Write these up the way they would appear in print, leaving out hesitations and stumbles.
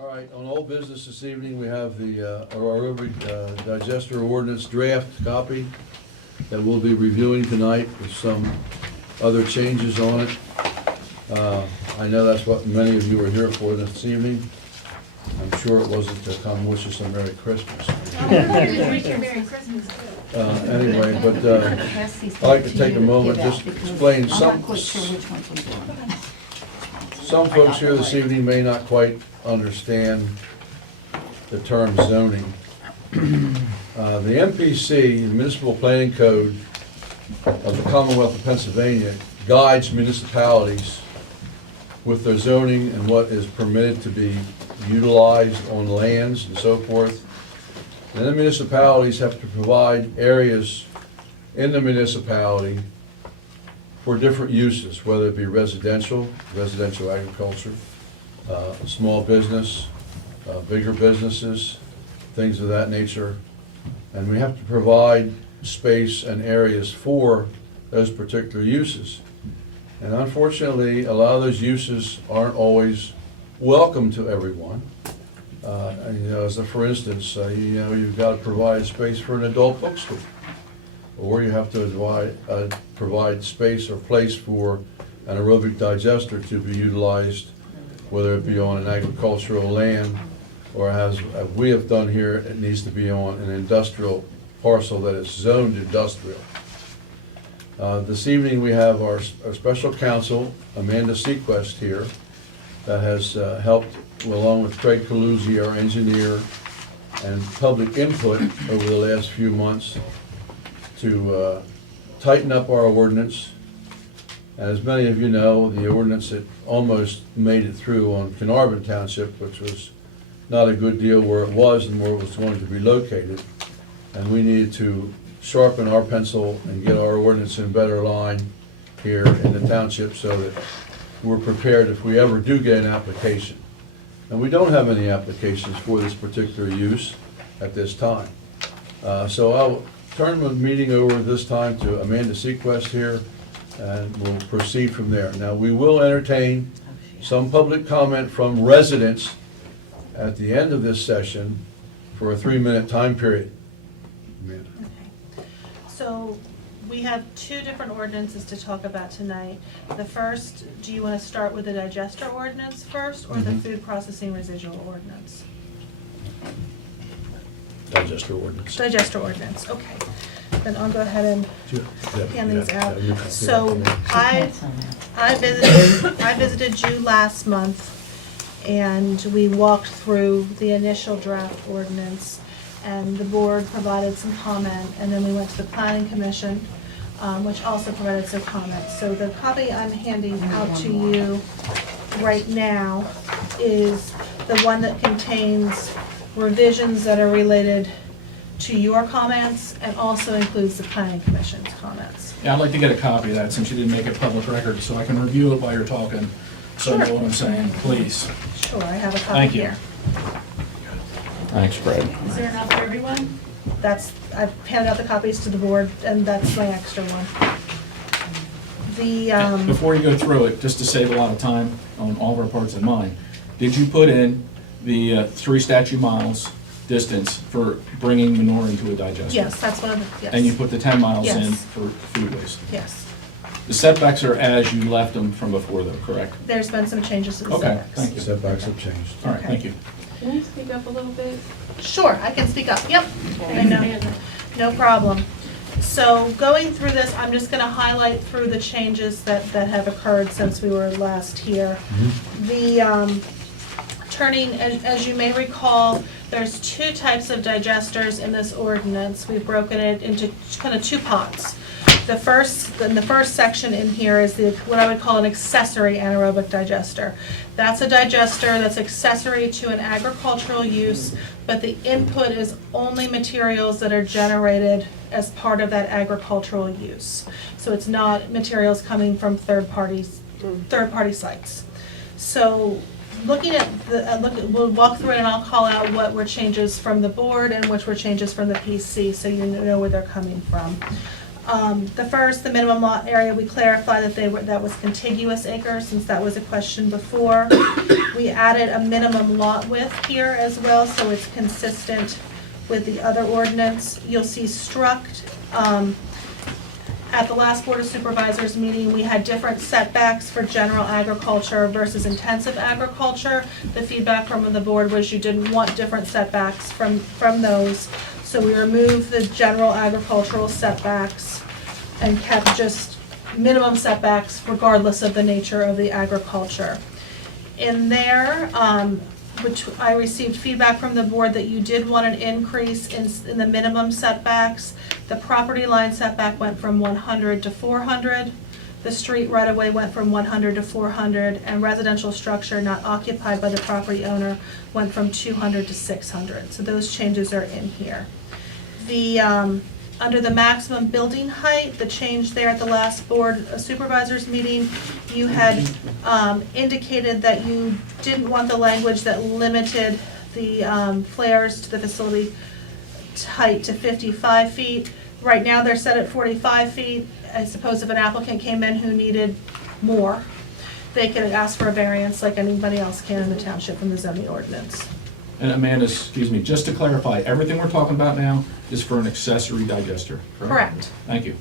All right, on old business this evening, we have the aerobic digester ordinance draft copy that we'll be reviewing tonight with some other changes on it. I know that's what many of you are here for this evening. I'm sure it wasn't to come wish us a Merry Christmas. Merry Christmas too. Anyway, but I'd like to take a moment just to explain some folks here this evening may not quite understand the term zoning. The MPC, the Municipal Planning Code of the Commonwealth of Pennsylvania, guides municipalities with their zoning and what is permitted to be utilized on lands and so forth. And the municipalities have to provide areas in the municipality for different uses, whether it be residential agriculture, small business, bigger businesses, things of that nature. And we have to provide space and areas for those particular uses. And unfortunately, a lot of those uses aren't always welcome to everyone. And, you know, as a for instance, you've got to provide space for an adult bookstore, or you have to provide space or place for an aerobic digester to be utilized, whether it be on an agricultural land, or as we have done here, it needs to be on an industrial parcel that is zoned industrial. This evening we have our special counsel, Amanda Sequest, here, that has helped, along with Craig Caluzzi, our engineer, and public input over the last few months to tighten up our ordinance. As many of you know, the ordinance that almost made it through on Carnarvon Township, which was not a good deal where it was and where it was going to be located. And we needed to sharpen our pencil and get our ordinance in better line here in the township so that we're prepared if we ever do get an application. And we don't have any applications for this particular use at this time. So I'll turn the meeting over this time to Amanda Sequest here, and we'll proceed from there. Now, we will entertain some public comment from residents at the end of this session for a 3-minute time period. Amanda. Okay. So we have two different ordinances to talk about tonight. The first, do you want to start with the digester ordinance first, or the food processing residual ordinance? Digester ordinance. Digester ordinance, okay. Then I'll go ahead and hand these out. Yeah. So I visited you last month, and we walked through the initial draft ordinance, and the board provided some comment, and then we went to the planning commission, which also provided some comments. So the copy I'm handing out to you right now is the one that contains revisions that are related to your comments and also includes the planning commission's comments. Yeah, I'd like to get a copy of that since you didn't make it public record, so I can review it while you're talking, so I know what I'm saying, please. Sure, I have a copy Thank you. here. Thanks, Fred. Is there enough for everyone? I've handed out the copies to the board, and that's my extra one. The, Before you go through it, just to save a lot of time on all of our parts and mine, did you put in the 3 statute miles distance for bringing manure into a digester? yes, that's one of the, yes. And you put the 10 miles in Yes. for food waste? Yes. The setbacks are as you left them from before though, correct? There's been some changes to the Okay, setbacks. thank you. Setbacks have changed. All right, Okay. thank you. Can you speak up a little bit? Sure, I can speak up, yep. I know, no problem. So going through this, I'm just gonna highlight through the changes that have occurred since we were last here. The, turning, as you may recall, there's 2 types of digesters in this ordinance. We've broken it into kind of 2 pots. The first section in here is what I would call an accessory anaerobic digester. That's a digester that's accessory to an agricultural use, but the input is only materials that are generated as part of that agricultural use. So it's not materials coming from third-party sites. So looking at we'll walk through it and I'll call out what were changes from the board and which were changes from the PC so you know where they're coming from. The first, the minimum lot area, we clarified that was contiguous acres, since that was a question before. We added a minimum lot width here as well, so it's consistent with the other ordinance. You'll see struck, at the last Board of Supervisors meeting, we had different setbacks for general agriculture versus intensive agriculture. The feedback from the board was you didn't want different setbacks from those. So we removed the general agricultural setbacks and kept just minimum setbacks regardless of the nature of the agriculture. In there, which I received feedback from the board that you did want an increase in the minimum setbacks. The property line setback went from 100 to 400. The street right-of-way went from 100 to 400, and residential structure not occupied by the property owner went from 200 to 600. So those changes are in here. Under the maximum building height, the change there at the last Board of Supervisors meeting, you had indicated that you didn't want the language that limited the flares to the facility height to 55 feet. Right now, they're set at 45 feet. I suppose if an applicant came in who needed more, they could ask for a variance like anybody else can in the township from the zoning ordinance. And Amanda, excuse me, just to clarify, everything we're talking about now is for an accessory digester, correct? Correct. Thank you.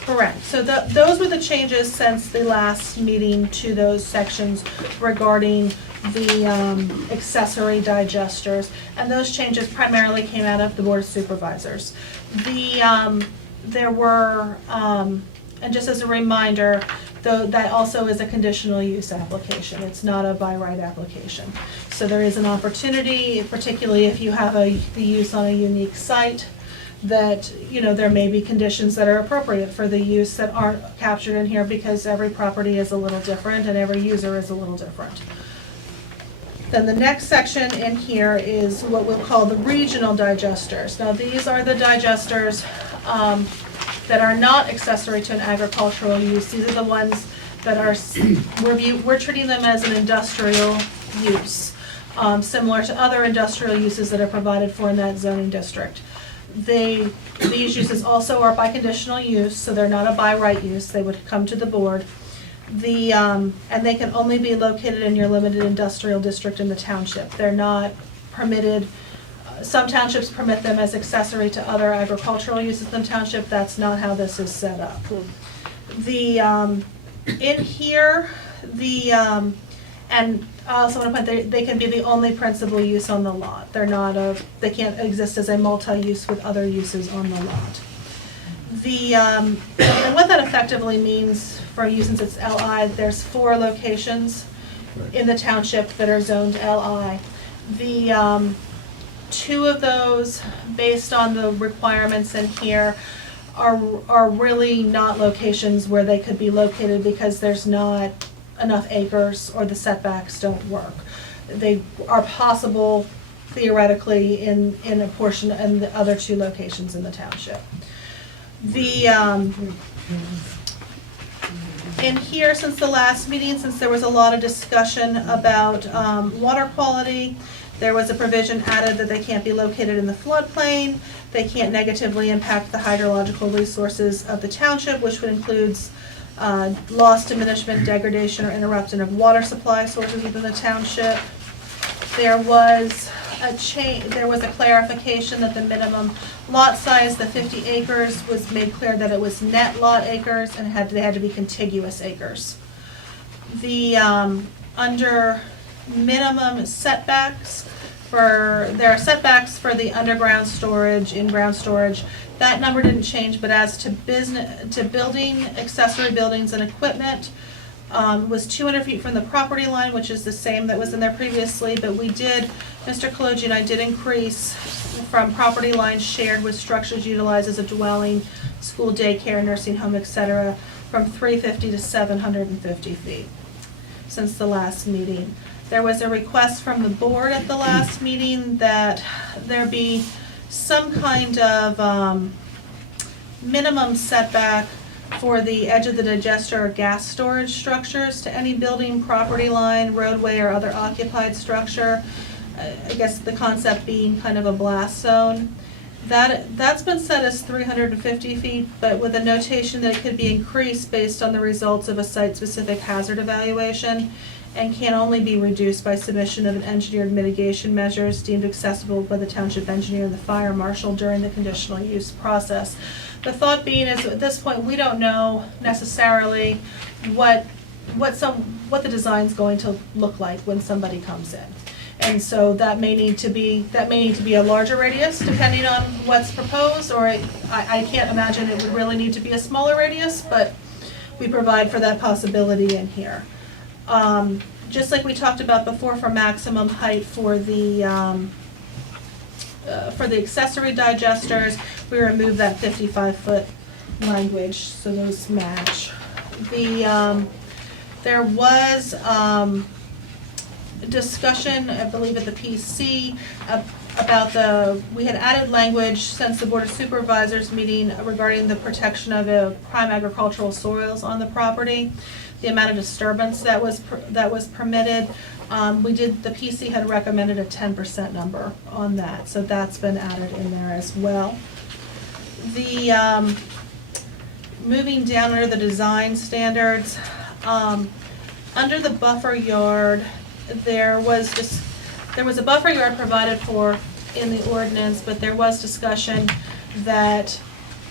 Correct. So those were the changes since the last meeting to those sections regarding the accessory digesters. And those changes primarily came out of the Board of Supervisors. There were, and just as a reminder, though, that also is a conditional use application. It's not a by right application. So there is an opportunity, particularly if you have the use on a unique site, that, there may be conditions that are appropriate for the use that aren't captured in here, because every property is a little different and every user is a little different. Then the next section in here is what we'll call the regional digesters. Now, these are the digesters that are not accessory to an agricultural use. These are the ones that are, we're treating them as an industrial use, similar to other industrial uses that are provided for in that zoning district. These uses also are by conditional use, so they're not a by right use. They would come to the board. And they can only be located in your limited industrial district in the township. They're not permitted. Some townships permit them as accessory to other agricultural uses in the township. That's not how this is set up. In here, and I also want to point, they can be the only principal use on the lot. They can't exist as a multi-use with other uses on the lot. And what that effectively means for you, since it's LI, there's 4 locations in the township that are zoned LI. 2 of those, based on the requirements in here, are really not locations where they could be located because there's not enough acres or the setbacks don't work. They are possible theoretically in a portion in the other 2 locations in the township. In here, since the last meeting, since there was a lot of discussion about water quality, there was a provision added that they can't be located in the floodplain. They can't negatively impact the hydrological resources of the township, which would include loss, diminishment, degradation, or interruption of water supply sources within the township. There was a clarification that the minimum lot size, the 50 acres, was made clear that it was net lot acres and they had to be contiguous acres. Under minimum setbacks, there are setbacks for the underground storage, in-ground storage. That number didn't change, but as to building, accessory buildings and equipment, was 200 feet from the property line, which is the same that was in there previously, but Mr. Kaloji and I did increase from property lines shared with structures utilized as a dwelling, school, daycare, nursing home, etc., from 350 to 750 feet since the last meeting. There was a request from the board at the last meeting that there be some kind of minimum setback for the edge of the digester or gas storage structures to any building, property line, roadway, or other occupied structure. I guess the concept being kind of a blast zone. That's been set as 350 feet, but with a notation that it could be increased based on the results of a site-specific hazard evaluation, and can only be reduced by submission of an engineered mitigation measures deemed accessible by the township engineer and the fire marshal during the conditional use process. The thought being is, at this point, we don't know necessarily what the design's going to look like when somebody comes in. And so that may need to be a larger radius, depending on what's proposed, or I can't imagine it would really need to be a smaller radius, but we provide for that possibility in here. Just like we talked about before for maximum height for the accessory digesters, we remove that 55-foot language, so those match. There was discussion, I believe at the PC, about we had added language since the Board of Supervisors meeting regarding the protection of prime agricultural soils on the property, the amount of disturbance that was permitted. The PC had recommended a 10% number on that, so that's been added in there as well. Moving down under the design standards, under the buffer yard, there was a buffer yard provided for in the ordinance, but there was discussion that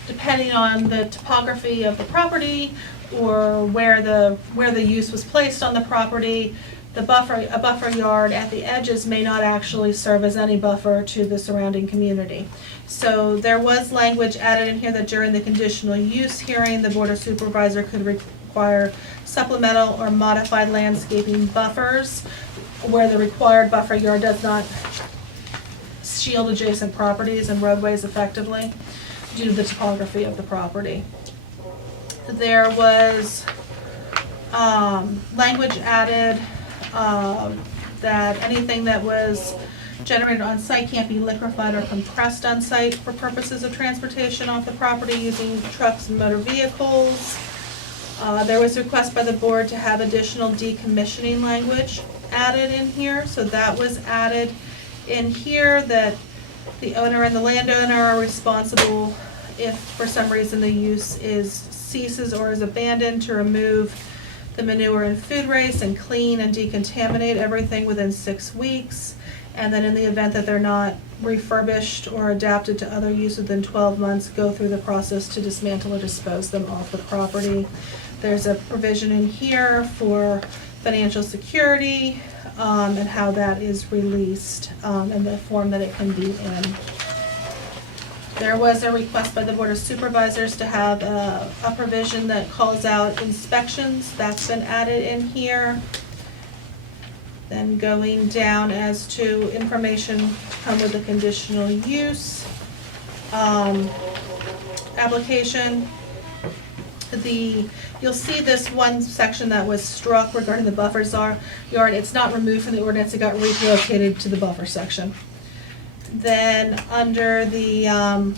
depending on the topography of the property or where the use was placed on the property, a buffer yard at the edges may not actually serve as any buffer to the surrounding community. So there was language added in here that during the conditional use hearing, the Board of Supervisor could require supplemental or modified landscaping buffers where the required buffer yard does not shield adjacent properties and roadways effectively due to the topography of the property. There was language added that anything that was generated on site can't be liquefied or compressed on site for purposes of transportation off the property using trucks and motor vehicles. There was a request by the board to have additional decommissioning language added in here, so that was added in here, that the owner and the landowner are responsible if for some reason the use ceases or is abandoned to remove the manure and food waste and clean and decontaminate everything within 6 weeks. And then in the event that they're not refurbished or adapted to other use within 12 months, go through the process to dismantle or dispose them off the property. There's a provision in here for financial security and how that is released and the form that it can be in. There was a request by the Board of Supervisors to have a provision that calls out inspections. That's been added in here. Then going down as to information to come with the conditional use application. You'll see this one section that was struck regarding the buffer yard. It's not removed from the ordinance, it got relocated to the buffer section. Then under the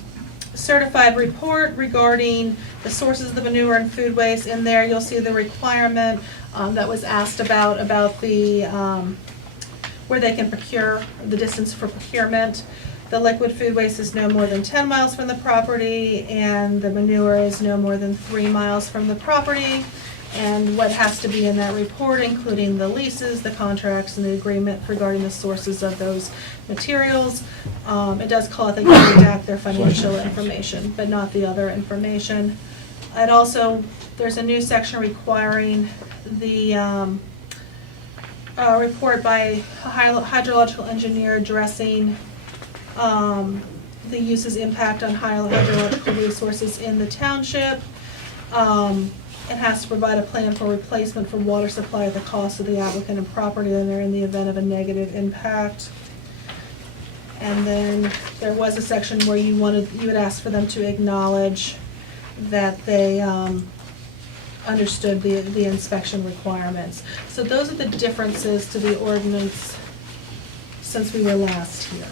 certified report regarding the sources of the manure and food waste, in there you'll see the requirement that was asked about the where they can procure, the distance for procurement. The liquid food waste is no more than 10 miles from the property, and the manure is no more than 3 miles from the property. And what has to be in that report, including the leases, the contracts, and the agreement regarding the sources of those materials. It does call it that you redact their financial information, but not the other information. And also, there's a new section requiring the report by a hydrological engineer addressing the use's impact on hydrological resources in the township. It has to provide a plan for replacement for water supply at the cost of the applicant and property owner in the event of a negative impact. And then there was a section where you had asked for them to acknowledge that they understood the inspection requirements. So those are the differences to the ordinance since we were last here.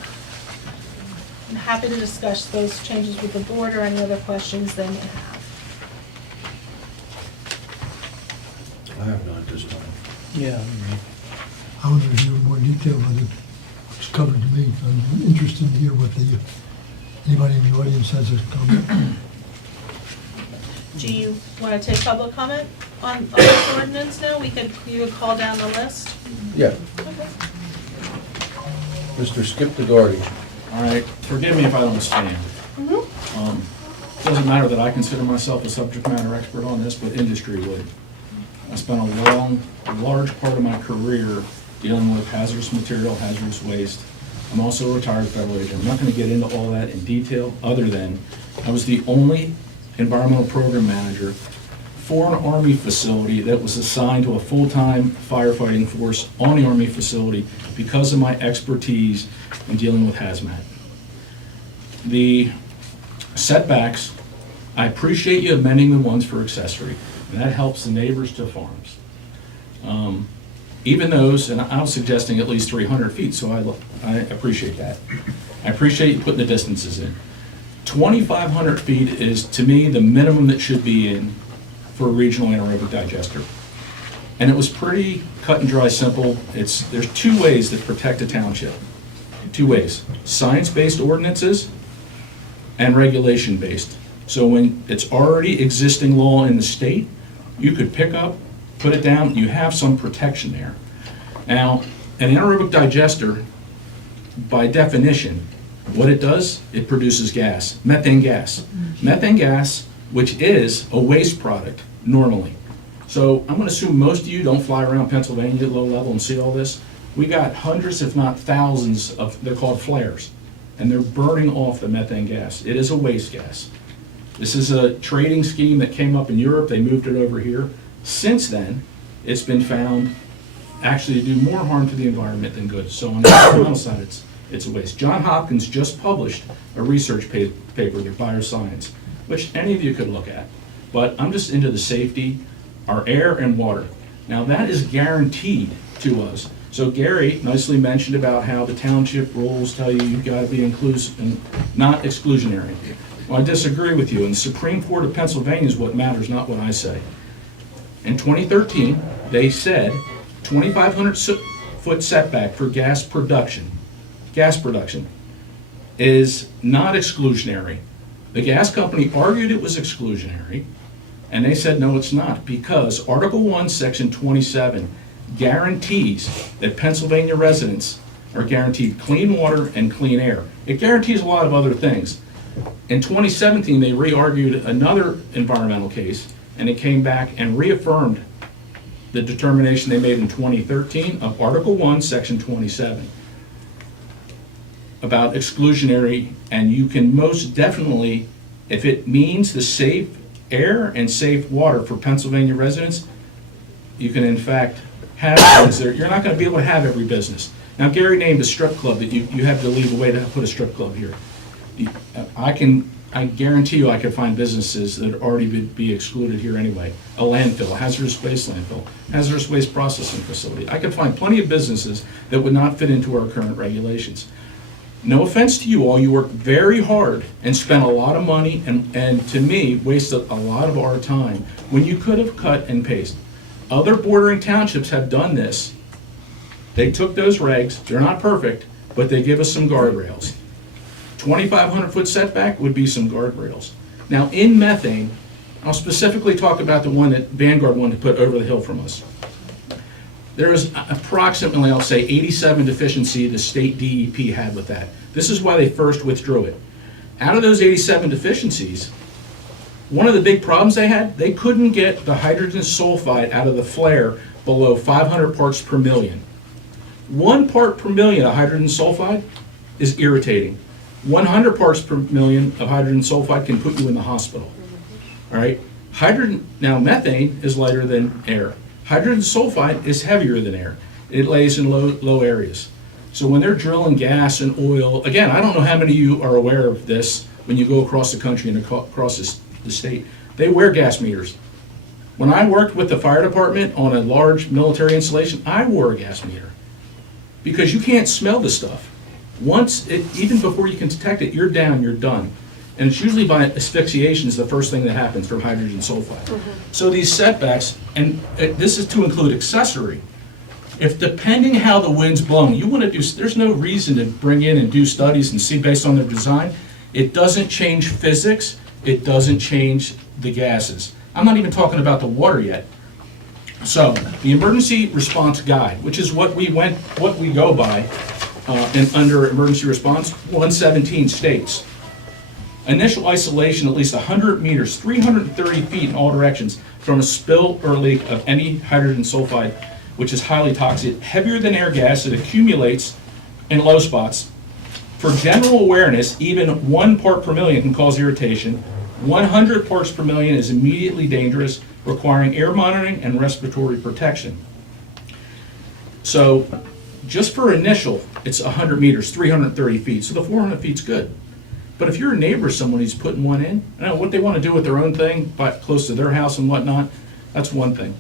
I'm happy to discuss those changes with the board or any other questions they may have. I have none at this time. Yeah. I want to review in more detail, but it's covered to me. I'm interested to hear what the Anybody in the audience has a comment? Do you want to take public comment on this ordinance now? You could call down the list. Yeah, Okay. Mr. Skip DeGardy. All right, forgive me if I don't stand. Doesn't matter that I consider myself a subject matter expert on this, but industry would. I spent a large part of my career dealing with hazardous material, hazardous waste. I'm also a retired federal agent. I'm not going to get into all that in detail, other than I was the only environmental program manager for an Army facility that was assigned to a full-time firefighting force on the Army facility because of my expertise in dealing with hazmat. The setbacks, I appreciate you amending the ones for accessory, and that helps the neighbors to farms. Even those, and I was suggesting at least 300 feet, so I appreciate that. I appreciate you putting the distances in. 2,500 feet is, to me, the minimum that should be in for a regional anaerobic digester. And it was pretty cut and dry, simple. There's two ways that protect a township. Two ways: science-based ordinances and regulation-based. So when it's already existing law in the state, you could pick up, put it down, you have some protection there. Now, an anaerobic digester, by definition, what it does, it produces gas, methane gas. Methane gas, which is a waste product normally. So I'm going to assume most of you don't fly around Pennsylvania at low level and see all this. We got hundreds, if not thousands, of, they're called flares, and they're burning off the methane gas. It is a waste gas. This is a trading scheme that came up in Europe. They moved it over here. Since then, it's been found actually to do more harm to the environment than good. So on the environmental side, it's a waste. Johns Hopkins just published a research paper, their bioscience, which any of you could look at. But I'm just into the safety, our air and water. Now that is guaranteed to us. So Gary nicely mentioned about how the township rules tell you you've got to be inclusive and not exclusionary. Well, I disagree with you, and the Supreme Court of Pennsylvania is what matters, not what I say. In 2013, they said 2,500 foot setback for gas production is not exclusionary. The gas company argued it was exclusionary, and they said no, it's not, because Article 1, Section 27 guarantees that Pennsylvania residents are guaranteed clean water and clean air. It guarantees a lot of other things. In 2017, they re-argued another environmental case, and it came back and reaffirmed the determination they made in 2013 of Article 1, Section 27 about exclusionary, and you can most definitely, if it means the safe air and safe water for Pennsylvania residents, you can in fact have things there. You're not going to be able to have every business. Now, Gary named a strip club that you have to leave a way to put a strip club here. I guarantee you I could find businesses that already would be excluded here anyway. A landfill, a hazardous waste landfill, hazardous waste processing facility. I could find plenty of businesses that would not fit into our current regulations. No offense to you all, you worked very hard and spent a lot of money and to me, wasted a lot of our time when you could have cut and pasted. Other bordering townships have done this. They took those regs, they're not perfect, but they give us some guardrails. 2,500 foot setback would be some guardrails. Now in methane, I'll specifically talk about the one that Vanguard wanted to put over the hill from us. There is approximately, I'll say, 87 deficiency the state DEP had with that. This is why they first withdrew it. Out of those 87 deficiencies, one of the big problems they had, they couldn't get the hydrogen sulfide out of the flare below 500 parts per million. 1 part per million of hydrogen sulfide is irritating. 100 parts per million of hydrogen sulfide can put you in the hospital. All right? Now methane is lighter than air. Hydrogen sulfide is heavier than air. It lays in low areas. So when they're drilling gas and oil, again, I don't know how many of you are aware of this when you go across the country and across the state. They wear gas meters. When I worked with the fire department on a large military installation, I wore a gas meter because you can't smell the stuff. Even before you can detect it, you're down, you're done. And it's usually by asphyxiation is the first thing that happens from hydrogen sulfide. So these setbacks, and this is to include accessory, if depending how the wind's blowing, you want to do, there's no reason to bring in and do studies and see based on their design. It doesn't change physics, it doesn't change the gases. I'm not even talking about the water yet. So, the emergency response guide, which is what we go by, and under emergency response, 117 states. Initial isolation at least 100 meters, 330 feet in all directions from a spill or leak of any hydrogen sulfide, which is highly toxic, heavier than air gas that accumulates in low spots. For general awareness, even 1 part per million can cause irritation. 100 parts per million is immediately dangerous, requiring air monitoring and respiratory protection. So, just for initial, it's 100 meters, 330 feet, so the 400 feet's good. But if you're a neighbor of someone who's putting one in, I know what they want to do with their own thing, but close to their house and whatnot, that's one thing.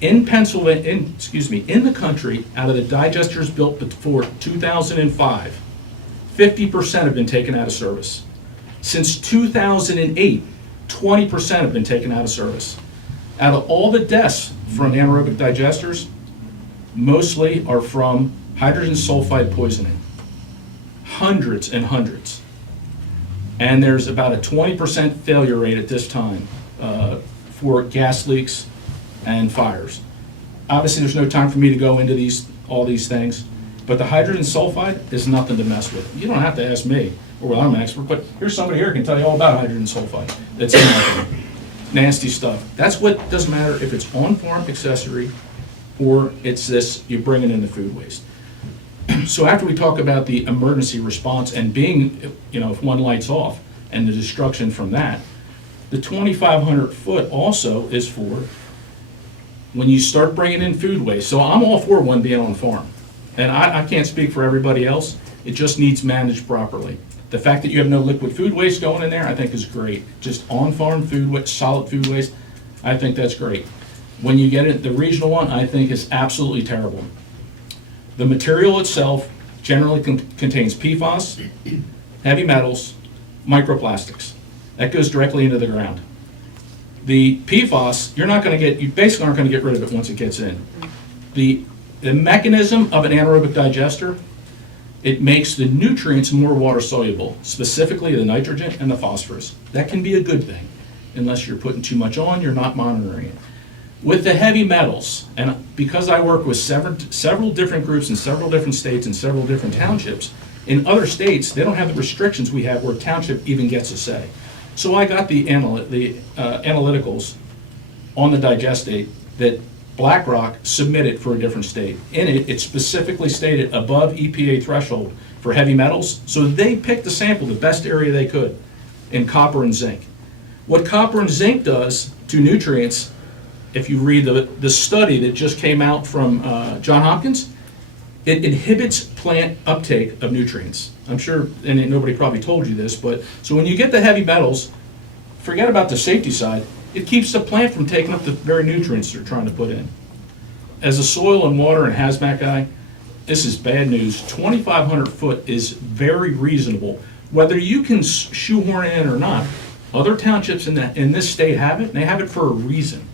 In Pennsylvania, in the country, out of the digesters built before 2005, 50% have been taken out of service. Since 2008, 20% have been taken out of service. Out of all the deaths from anaerobic digesters, mostly are from hydrogen sulfide poisoning. Hundreds and hundreds. And there's about a 20% failure rate at this time for gas leaks and fires. Obviously, there's no time for me to go into all these things, but the hydrogen sulfide is nothing to mess with. You don't have to ask me, or well, I'm an expert, but here's somebody here who can tell you all about hydrogen sulfide. That's nasty stuff. That's what doesn't matter if it's on-farm accessory or it's this, you bring it in the food waste. So after we talk about the emergency response and being, if one light's off and the destruction from that, the 2,500 foot also is for when you start bringing in food waste. So I'm all for one being on farm. And I can't speak for everybody else. It just needs managed properly. The fact that you have no liquid food waste going in there, I think is great. Just on-farm food waste, solid food waste, I think that's great. When you get it, the regional one, I think is absolutely terrible. The material itself generally contains PFAS, heavy metals, microplastics. That goes directly into the ground. The PFAS, you basically aren't going to get rid of it once it gets in. The mechanism of an anaerobic digester, it makes the nutrients more water soluble, specifically the nitrogen and the phosphorus. That can be a good thing, unless you're putting too much on, you're not monitoring it. With the heavy metals, and because I work with several different groups in several different states and several different townships, in other states, they don't have the restrictions we have where township even gets a say. So I got the analyticals on the digestate that BlackRock submitted for a different state. In it, it specifically stated above EPA threshold for heavy metals, so they picked the sample, the best area they could, in copper and zinc. What copper and zinc does to nutrients, if you read the study that just came out from Johns Hopkins, it inhibits plant uptake of nutrients. I'm sure, and nobody probably told you this, but so when you get the heavy metals, forget about the safety side, it keeps the plant from taking up the very nutrients they're trying to put in. As a soil and water and hazmat guy, this is bad news. 2,500 foot is very reasonable. Whether you can shoehorn it in or not, other townships in this state have it, and they have it for a reason.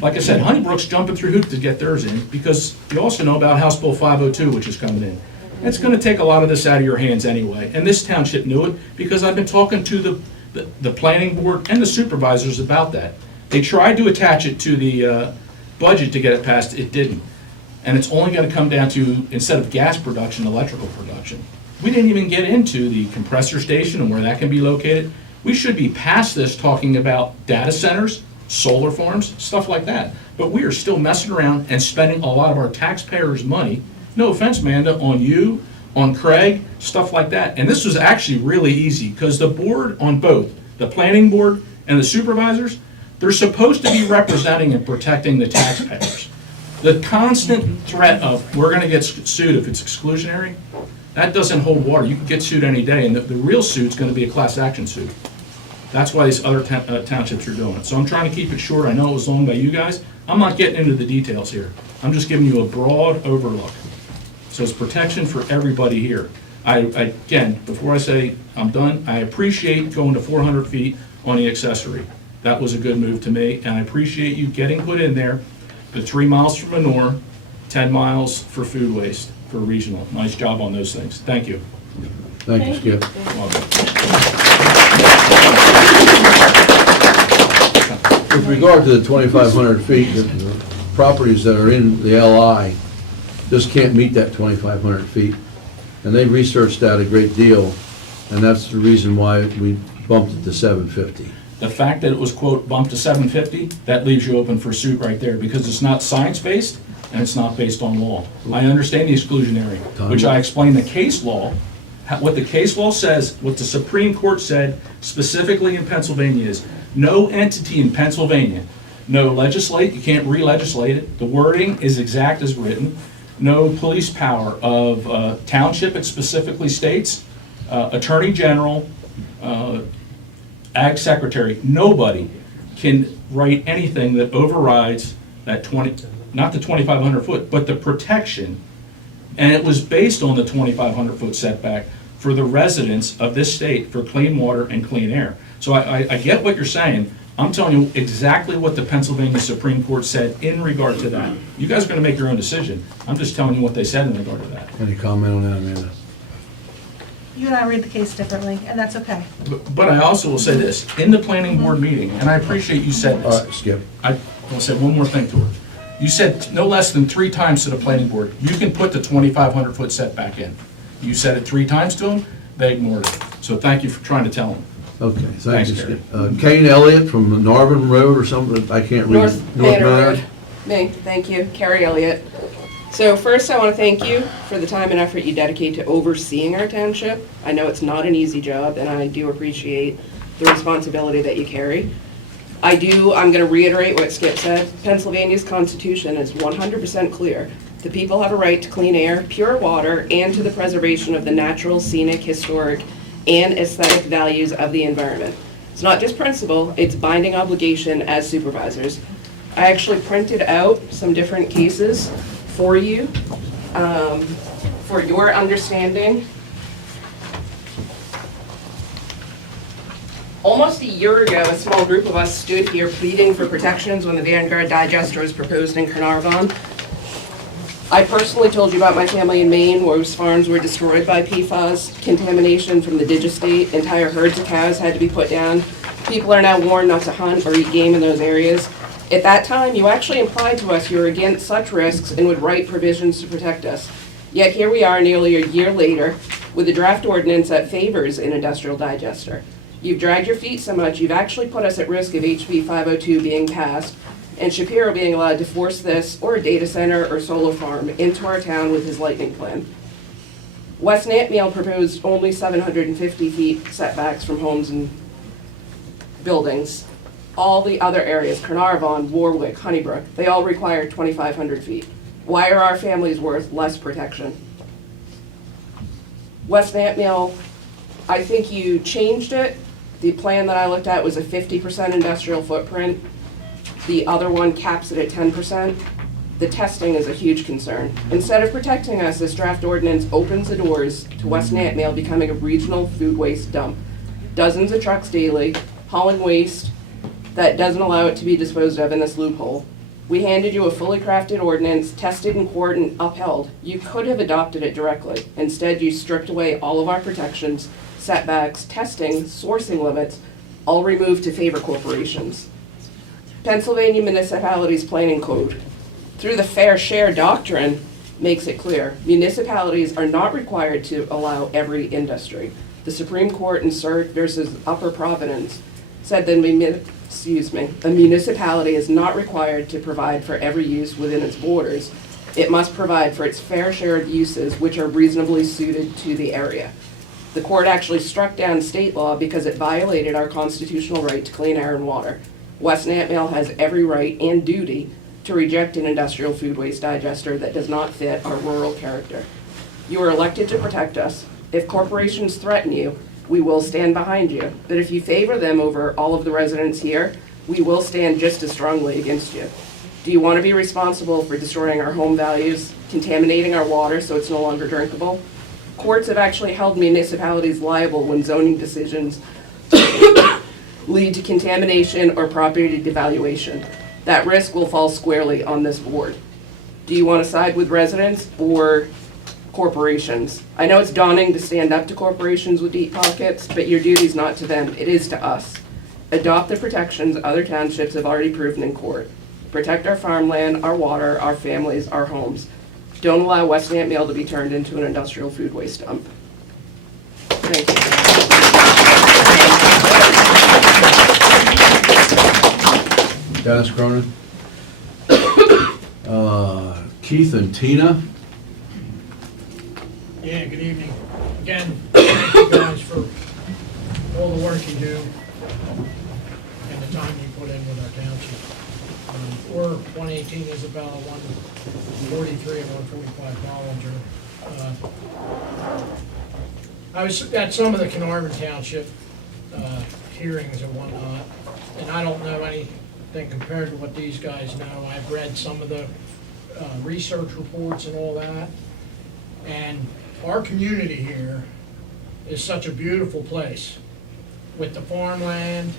Like I said, Honeybrook's jumping through hoops to get theirs in, because you also know about House Bill 502, which is coming in. It's going to take a lot of this out of your hands anyway, and this township knew it, because I've been talking to the planning board and the supervisors about that. They tried to attach it to the budget to get it passed, it didn't. And it's only going to come down to, instead of gas production, electrical production. We didn't even get into the compressor station and where that can be located. We should be past this talking about data centers, solar farms, stuff like that. But we are still messing around and spending a lot of our taxpayers' money, no offense, Amanda, on you, on Craig, stuff like that. And this was actually really easy, because the board on both, the planning board and the supervisors, they're supposed to be representing and protecting the taxpayers. The constant threat of, we're gonna get sued if it's exclusionary, that doesn't hold water. You can get sued any day, and the real suit's gonna be a class action suit. That's why these other townships are doing it. So I'm trying to keep it short. I know it was long by you guys. I'm not getting into the details here. I'm just giving you a broad overlook. So it's protection for everybody here. Again, before I say I'm done, I appreciate going to 400 feet on the accessory. That was a good move to me, and I appreciate you getting put in there. The 3 miles for manure, 10 miles for food waste for regional. Nice job on those things. Thank you. Thank you, Skip. With regard to the 2,500 feet, the properties that are in the LI just can't meet that 2,500 feet. And they researched that a great deal, and that's the reason why we bumped it to 750. The fact that it was, quote, bumped to 750, that leaves you open for suit right there, because it's not science-based and it's not based on law. I understand the exclusionary, which I explained the case law. What the case law says, what the Supreme Court said specifically in Pennsylvania is, no entity in Pennsylvania, no legislate, you can't re-legislate it, the wording is exact as written, no police power of township, it specifically states, attorney general, ag secretary, nobody can write anything that overrides that 20, not the 2,500 foot, but the protection. And it was based on the 2,500 foot setback for the residents of this state for clean water and clean air. So I get what you're saying. I'm telling you exactly what the Pennsylvania Supreme Court said in regard to that. You guys are gonna make your own decision. I'm just telling you what they said in regard to that. Any comment on that, Amanda? You and I read the case differently, and that's okay. But I also will say this, in the planning board meeting, and I appreciate you said All this. right, Skip. I will say one more thing to her. You said no less than 3 times to the planning board, you can put the 2,500 foot setback in. You said it 3 times to them, they ignored it. So thank you for trying to tell them. Okay, thank Thanks, you, Gary. Skip. Kane Elliott from Narvin Road or something, I can't read. North Manor Road. Me, thank you, Carrie Elliott. So first, I want to thank you for the time and effort you dedicate to overseeing our township. I know it's not an easy job, and I do appreciate the responsibility that you carry. I'm going to reiterate what Skip said. Pennsylvania's Constitution is 100% clear. The people have a right to clean air, pure water, and to the preservation of the natural, scenic, historic, and aesthetic values of the environment. It's not just principle, it's binding obligation as supervisors. I actually printed out some different cases for you, for your understanding. Almost a year ago, a small group of us stood here pleading for protections when the Vanguard digester was proposed in Carnarvon. I personally told you about my family in Maine, whose farms were destroyed by PFAS, contamination from the digestate, entire herds of cows had to be put down. People are now warned not to hunt or eat game in those areas. At that time, you actually implied to us you were against such risks and would write provisions to protect us. Yet here we are nearly a year later with a draft ordinance that favors an industrial digester. You've dragged your feet so much, you've actually put us at risk of HB 502 being passed and Shapiro being allowed to force this or a data center or solar farm into our town with his lightning plan. West Nantmeal proposed only 750 feet setbacks from homes and buildings. All the other areas, Carnarvon, Warwick, Honeybrook, they all require 2,500 feet. Why are our families worth less protection? West Nantmeal, I think you changed it. The plan that I looked at was a 50% industrial footprint. The other one caps it at 10%. The testing is a huge concern. Instead of protecting us, this draft ordinance opens the doors to West Nantmeal becoming a regional food waste dump. Dozens of trucks daily, hauling waste that doesn't allow it to be disposed of in this loophole. We handed you a fully crafted ordinance, tested in court and upheld. You could have adopted it directly. Instead, you stripped away all of our protections, setbacks, testing, sourcing limits, all removed to favor corporations. Pennsylvania Municipalities Planning Code, through the fair share doctrine, makes it clear. Municipalities are not required to allow every industry. The Supreme Court in Cert versus Upper Providence said that a municipality is not required to provide for every use within its borders. It must provide for its fair share of uses which are reasonably suited to the area. The court actually struck down state law because it violated our constitutional right to clean air and water. West Nantmeal has every right and duty to reject an industrial food waste digester that does not fit our rural character. You are elected to protect us. If corporations threaten you, we will stand behind you. But if you favor them over all of the residents here, we will stand just as strongly against you. Do you want to be responsible for destroying our home values, contaminating our water so it's no longer drinkable? Courts have actually held municipalities liable when zoning decisions lead to contamination or property devaluation. That risk will fall squarely on this board. Do you want to side with residents or corporations. I know it's daunting to stand up to corporations with deep pockets, but your duty is not to them, it is to us. Adopt the protections other townships have already proven in court. Protect our farmland, our water, our families, our homes. Don't allow West Nantmeal to be turned into an industrial food waste dump. Thank you. Dennis Cronin. Keith and Tina. Yeah, good evening. Again, thank you guys for all the work you do and the time you put in with our township. We're 118 Isabella, 143 and 145 Bollinger. I was at some of the Carnarvon Township hearings and whatnot, and I don't know anything compared to what these guys know. I've read some of the research reports and all that, and our community here is such a beautiful place with the farmland,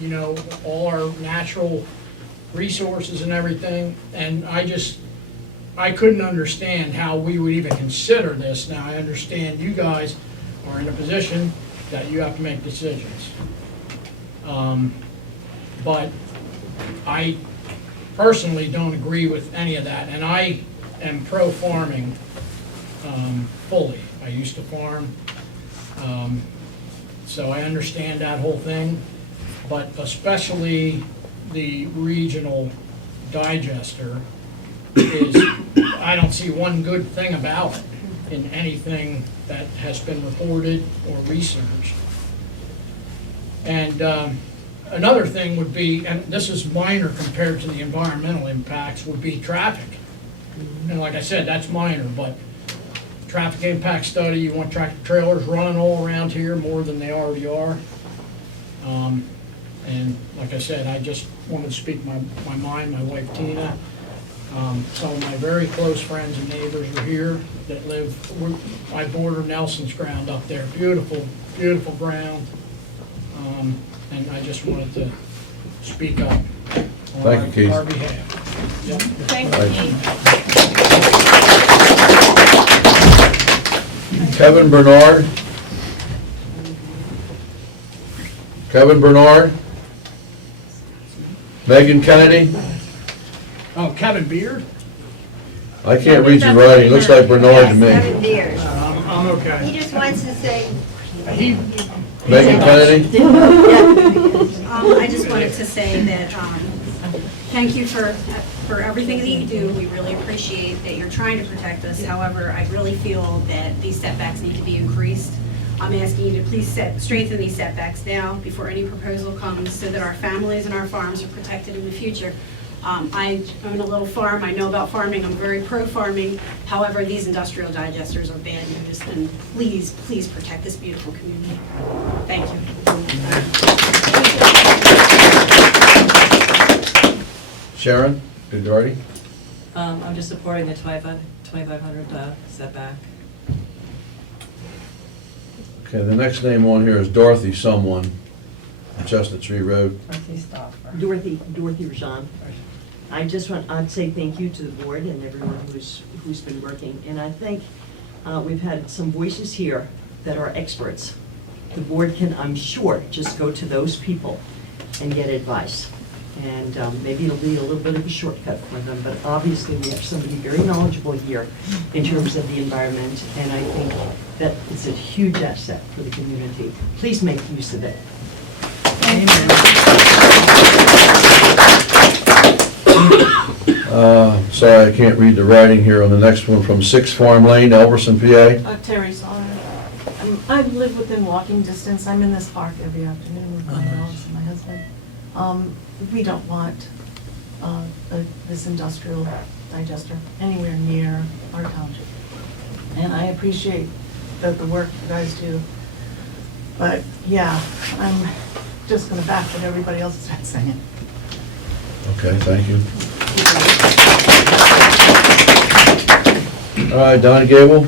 you know, all our natural resources and everything, and I couldn't understand how we would even consider this. Now, I understand you guys are in a position that you have to make decisions. But I personally don't agree with any of that, and I am pro-farming fully. I used to farm, so I understand that whole thing, but especially the regional digester is, I don't see one good thing about it in anything that has been reported or researched. And another thing would be, and this is minor compared to the environmental impacts, would be traffic. And like I said, that's minor, but traffic impact study, you want tractor trailers running all around here more than they already are. And like I said, I just wanted to speak my mind, my wife Tina. Some of my very close friends and neighbors are here that live, I border Nelson's ground up there, beautiful, beautiful ground. And I just wanted to speak up Thank you, Keith. on our behalf. Yep. Thank you, Keith. Kevin Bernard. Kevin Bernard. Megan Kennedy. Oh, Kevin Beard? I can't read your writing, looks like Bernard to me. Yes, 7 years. I'm okay. He just wants to say, He, Megan Kennedy? I just wanted to say that, thank you for everything that you do. We really appreciate that you're trying to protect us. However, I really feel that these setbacks need to be increased. I'm asking you to please strengthen these setbacks now before any proposal comes so that our families and our farms are protected in the future. I own a little farm. I know about farming. I'm very pro-farming. However, these industrial digesters are bad news, and please, please protect this beautiful community. Thank you. Sharon Goodgarty? I'm just supporting the 2,500 setback. Okay, the next name on here is Dorothy someone, Chestnut Tree Road. Dorothy Rajan. I'd say thank you to the board and everyone who's been working. And I think we've had some voices here that are experts. The board can, I'm sure, just go to those people and get advice. And maybe it'll be a little bit of a shortcut for them, but obviously we have somebody very knowledgeable here in terms of the environment, and I think that it's a huge asset for the community. Please make use of it. Sorry, I can't read the writing here on the next one, from 6 Farm Lane, Elverson, PA. Terry Sauer. I live within walking distance. I'm in this park every afternoon with my dogs and my husband. We don't want this industrial digester anywhere near our township. And I appreciate the work you guys do. But yeah, I'm just gonna back what everybody else has been saying. Okay, thank you. All right, Don Gable?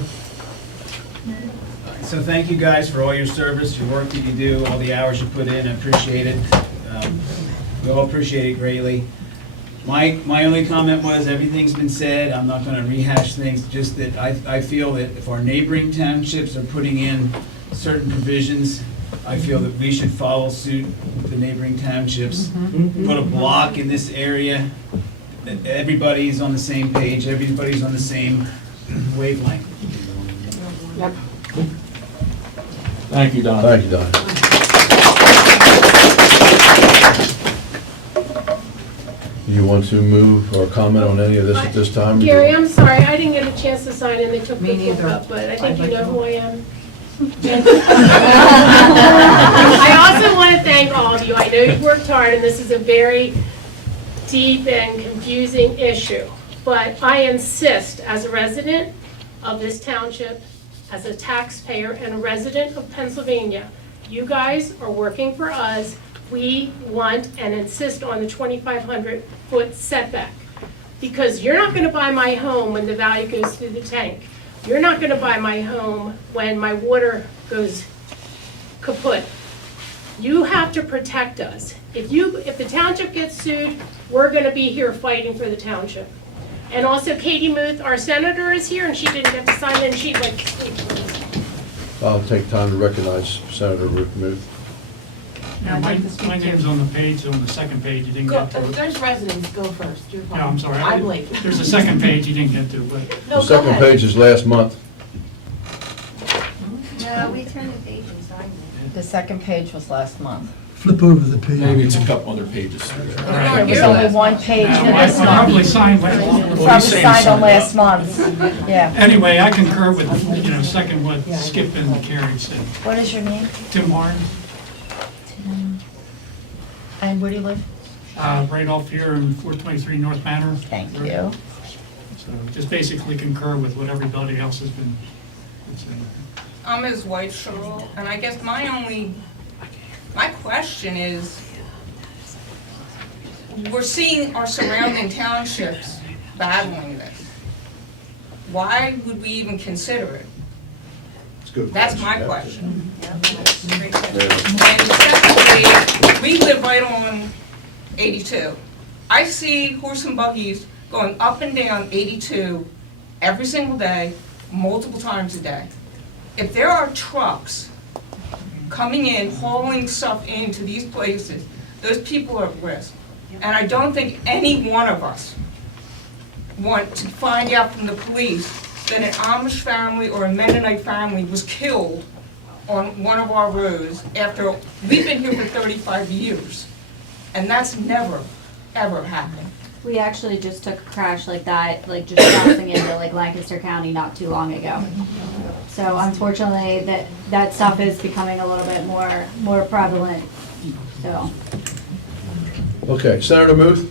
So thank you guys for all your service, your work that you do, all the hours you put in, I appreciate it. We all appreciate it greatly. My only comment was, everything's been said, I'm not gonna rehash things, just that I feel that if our neighboring townships are putting in certain provisions, I feel that we should follow suit with the neighboring townships. Put a block in this area, that everybody's on the same page, everybody's on the same wavelength. Yep. Thank you, Don. Thank you, Don. You want to move or comment on any of this at this time? Gary, I'm sorry, I didn't get a chance to sign in, they took Me the book neither. up, but I think I'd you like know to. who I am. I also want to thank all of you, I know you've worked hard, and this is a very deep and confusing issue, but I insist, as a resident of this township, as a taxpayer and a resident of Pennsylvania, you guys are working for us. We want and insist on the 2,500-foot setback, because you're not going to buy my home when the value goes through the tank. You're not going to buy my home when my water goes kaput. You have to protect us. If the township gets sued, we're going to be here fighting for the township. And also Katie Muth, our senator, is here, and she didn't get to sign in, she'd like to speak to us. I'll take time to recognize Senator Ruth Muth. I'd like to speak My to- name's on the page, on the second page, you didn't get to it. There's residents, go first, you're fine. No, I'm sorry. I'm late. There's a second page you didn't get to, but No, The go second ahead. page is last month. No, we turned the page and signed it. The second page was last month. Flip over the page. Maybe it's a couple other pages. There was only one page in I this probably month. signed last Well, month. he's Probably saying signed on something. last month, yeah. Anyway, I concur with, second what Skip and Carrie said. What is your name? Tim Warren, And where do you live? right off here in 423 North Manor. Thank you. So just basically concur with what everybody else has been saying. I'm his wife, Cheryl, and I guess my question is, we're seeing our surrounding townships battling this. Why would we even consider it? It's a good That's question. my question. And secondly, we live right on 82. I see horse and buggies going up and down 82 every single day, multiple times a day. If there are trucks coming in, hauling stuff into these places, those people are at risk. And I don't think any one of us want to find out from the police that an Amish family or a Mennonite family was killed on one of our roads after we've been here for 35 years. And that's never, ever happened. We actually just took a crash like that, like just crossing into like Lancaster County not too long ago. So unfortunately, that stuff is becoming a little bit more prevalent, so. Okay, Senator Muth?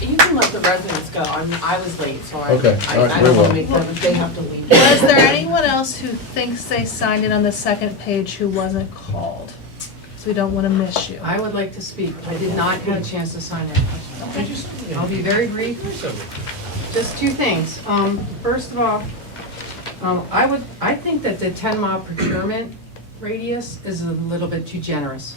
You can let the residents go, I was late, so Okay, all right, I very don't want well. to make them, they have to leave. Was there anyone else who thinks they signed it on the second page who wasn't called? So we don't want to miss you. I would like to speak, I did not get a chance to sign it. I'll be very brief. Just two things. First of all, I think that the 10-mile procurement radius is a little bit too generous.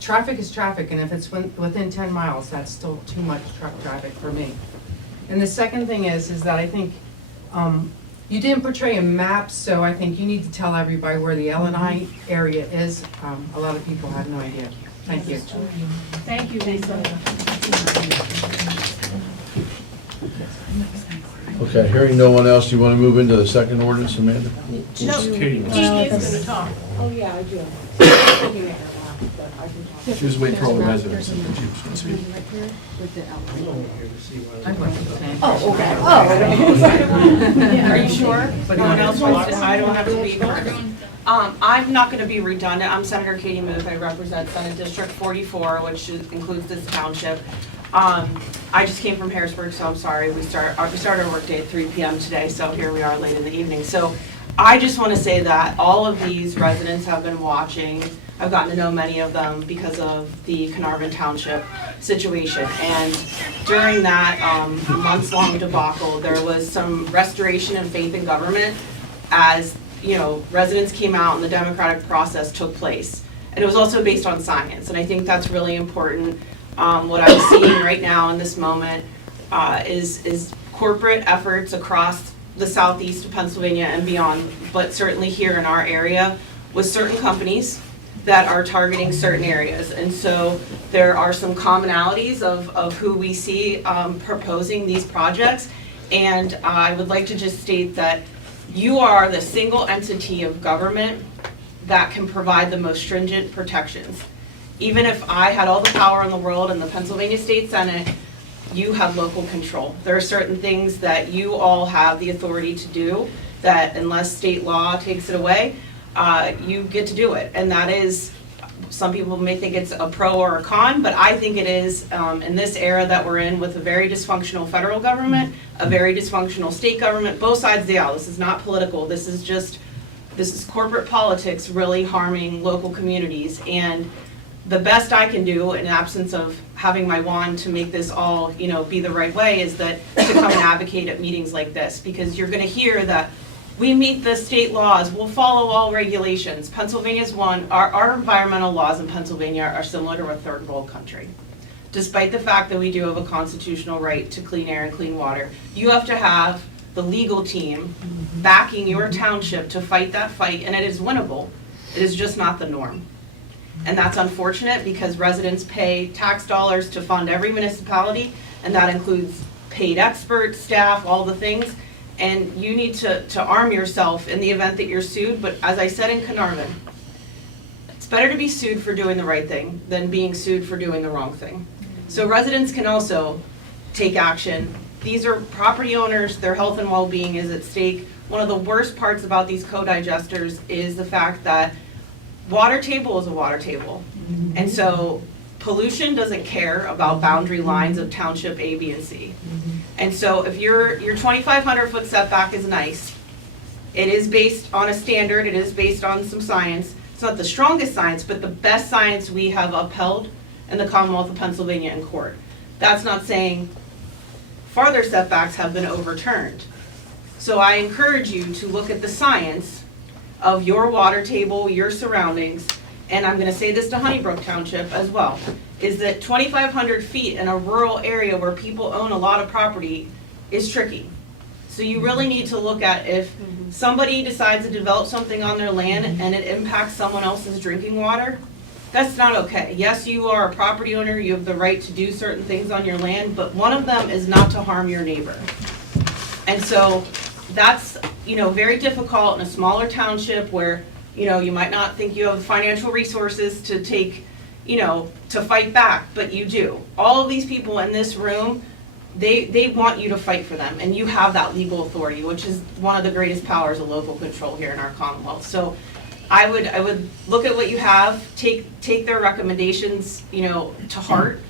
Traffic is traffic, and if it's within 10 miles, that's still too much truck traffic for me. And the second thing is that I think, you didn't portray a map, so I think you need to tell everybody where the L&I area is. A lot of people have no idea. Thank you. Thank you, Lisa. Okay, hearing no one else, do you want to move into the second ordinance, Amanda? Katie wants Katie to- is going to talk. Oh, yeah, I do. She was waiting for all the residents. and then she was gonna speak. Oh, okay. Are you sure? No one else wants to, I don't have to be first. I'm not gonna be redundant, I'm Senator Katie Muth, I represent Senate District 44, which includes this township. I just came from Harrisburg, so I'm sorry, we started our workday at 3 p.m. today, so here we are late in the evening. So I just wanna say that all of these residents have been watching. I've gotten to know many of them because of the Carnarvon Township situation. And during that months-long debacle, there was some restoration in faith in government as, residents came out and the democratic process took place. And it was also based on science, and I think that's really important. What I'm seeing right now in this moment is corporate efforts across the southeast of Pennsylvania and beyond, but certainly here in our area, with certain companies that are targeting certain areas. And so there are some commonalities of who we see proposing these projects. And I would like to just state that you are the single entity of government that can provide the most stringent protections. Even if I had all the power in the world in the Pennsylvania State Senate, you have local control. There are certain things that you all have the authority to do that unless state law takes it away, you get to do it. And that is, some people may think it's a pro or a con, but I think it is in this era that we're in with a very dysfunctional federal government, a very dysfunctional state government, both sides of the aisle. This is not political. This is corporate politics really harming local communities. And the best I can do in absence of having my wand to make this all, be the right way is that to come and advocate at meetings like this, because you're gonna hear that we meet the state laws, we'll follow all regulations. Pennsylvania's one, our environmental laws in Pennsylvania are similar to a third world country. Despite the fact that we do have a constitutional right to clean air and clean water, you have to have the legal team backing your township to fight that fight, and it is winnable. It is just not the norm. And that's unfortunate because residents pay tax dollars to fund every municipality, and that includes paid experts, staff, all the things. And you need to arm yourself in the event that you're sued. But as I said in Carnarvon, it's better to be sued for doing the right thing than being sued for doing the wrong thing. So residents can also take action. These are property owners, their health and well-being is at stake. One of the worst parts about these co-digesters is the fact that water table is a water table. And so pollution doesn't care about boundary lines of township A, B, and C. And so if your 2,500 foot setback is nice, it is based on a standard, it is based on some science. It's not the strongest science, but the best science we have upheld in the Commonwealth of Pennsylvania in court. That's not saying farther setbacks have been overturned. So I encourage you to look at the science of your water table, your surroundings, and I'm gonna say this to Honeybrook Township as well, is that 2,500 feet in a rural area where people own a lot of property is tricky. So you really need to look at if somebody decides to develop something on their land and it impacts someone else's drinking water, that's not okay. Yes, you are a property owner, you have the right to do certain things on your land, but one of them is not to harm your neighbor. And so that's, very difficult in a smaller township where, you might not think you have financial resources to take, to fight back, but you do. All of these people in this room, they want you to fight for them, and you have that legal authority, which is one of the greatest powers of local control here in our Commonwealth. So I would look at what you have, take their recommendations, to heart,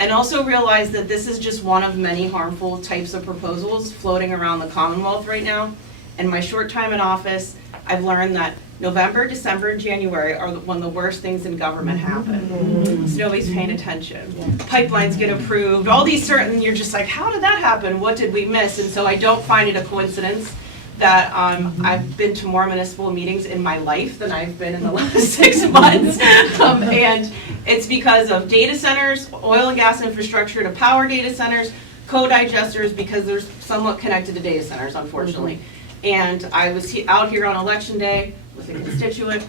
and also realize that this is just one of many harmful types of proposals floating around the Commonwealth right now. In my short time in office, I've learned that November, December, and January are one of the worst things in government happen. So nobody's paying attention. Pipelines get approved, all these certain, you're just like, how did that happen? What did we miss? And so I don't find it a coincidence that I've been to more municipal meetings in my life than I've been in the last 6 months. And it's because of data centers, oil and gas infrastructure to power data centers, co-digesters, because they're somewhat connected to data centers, unfortunately. And I was out here on election day with a constituent,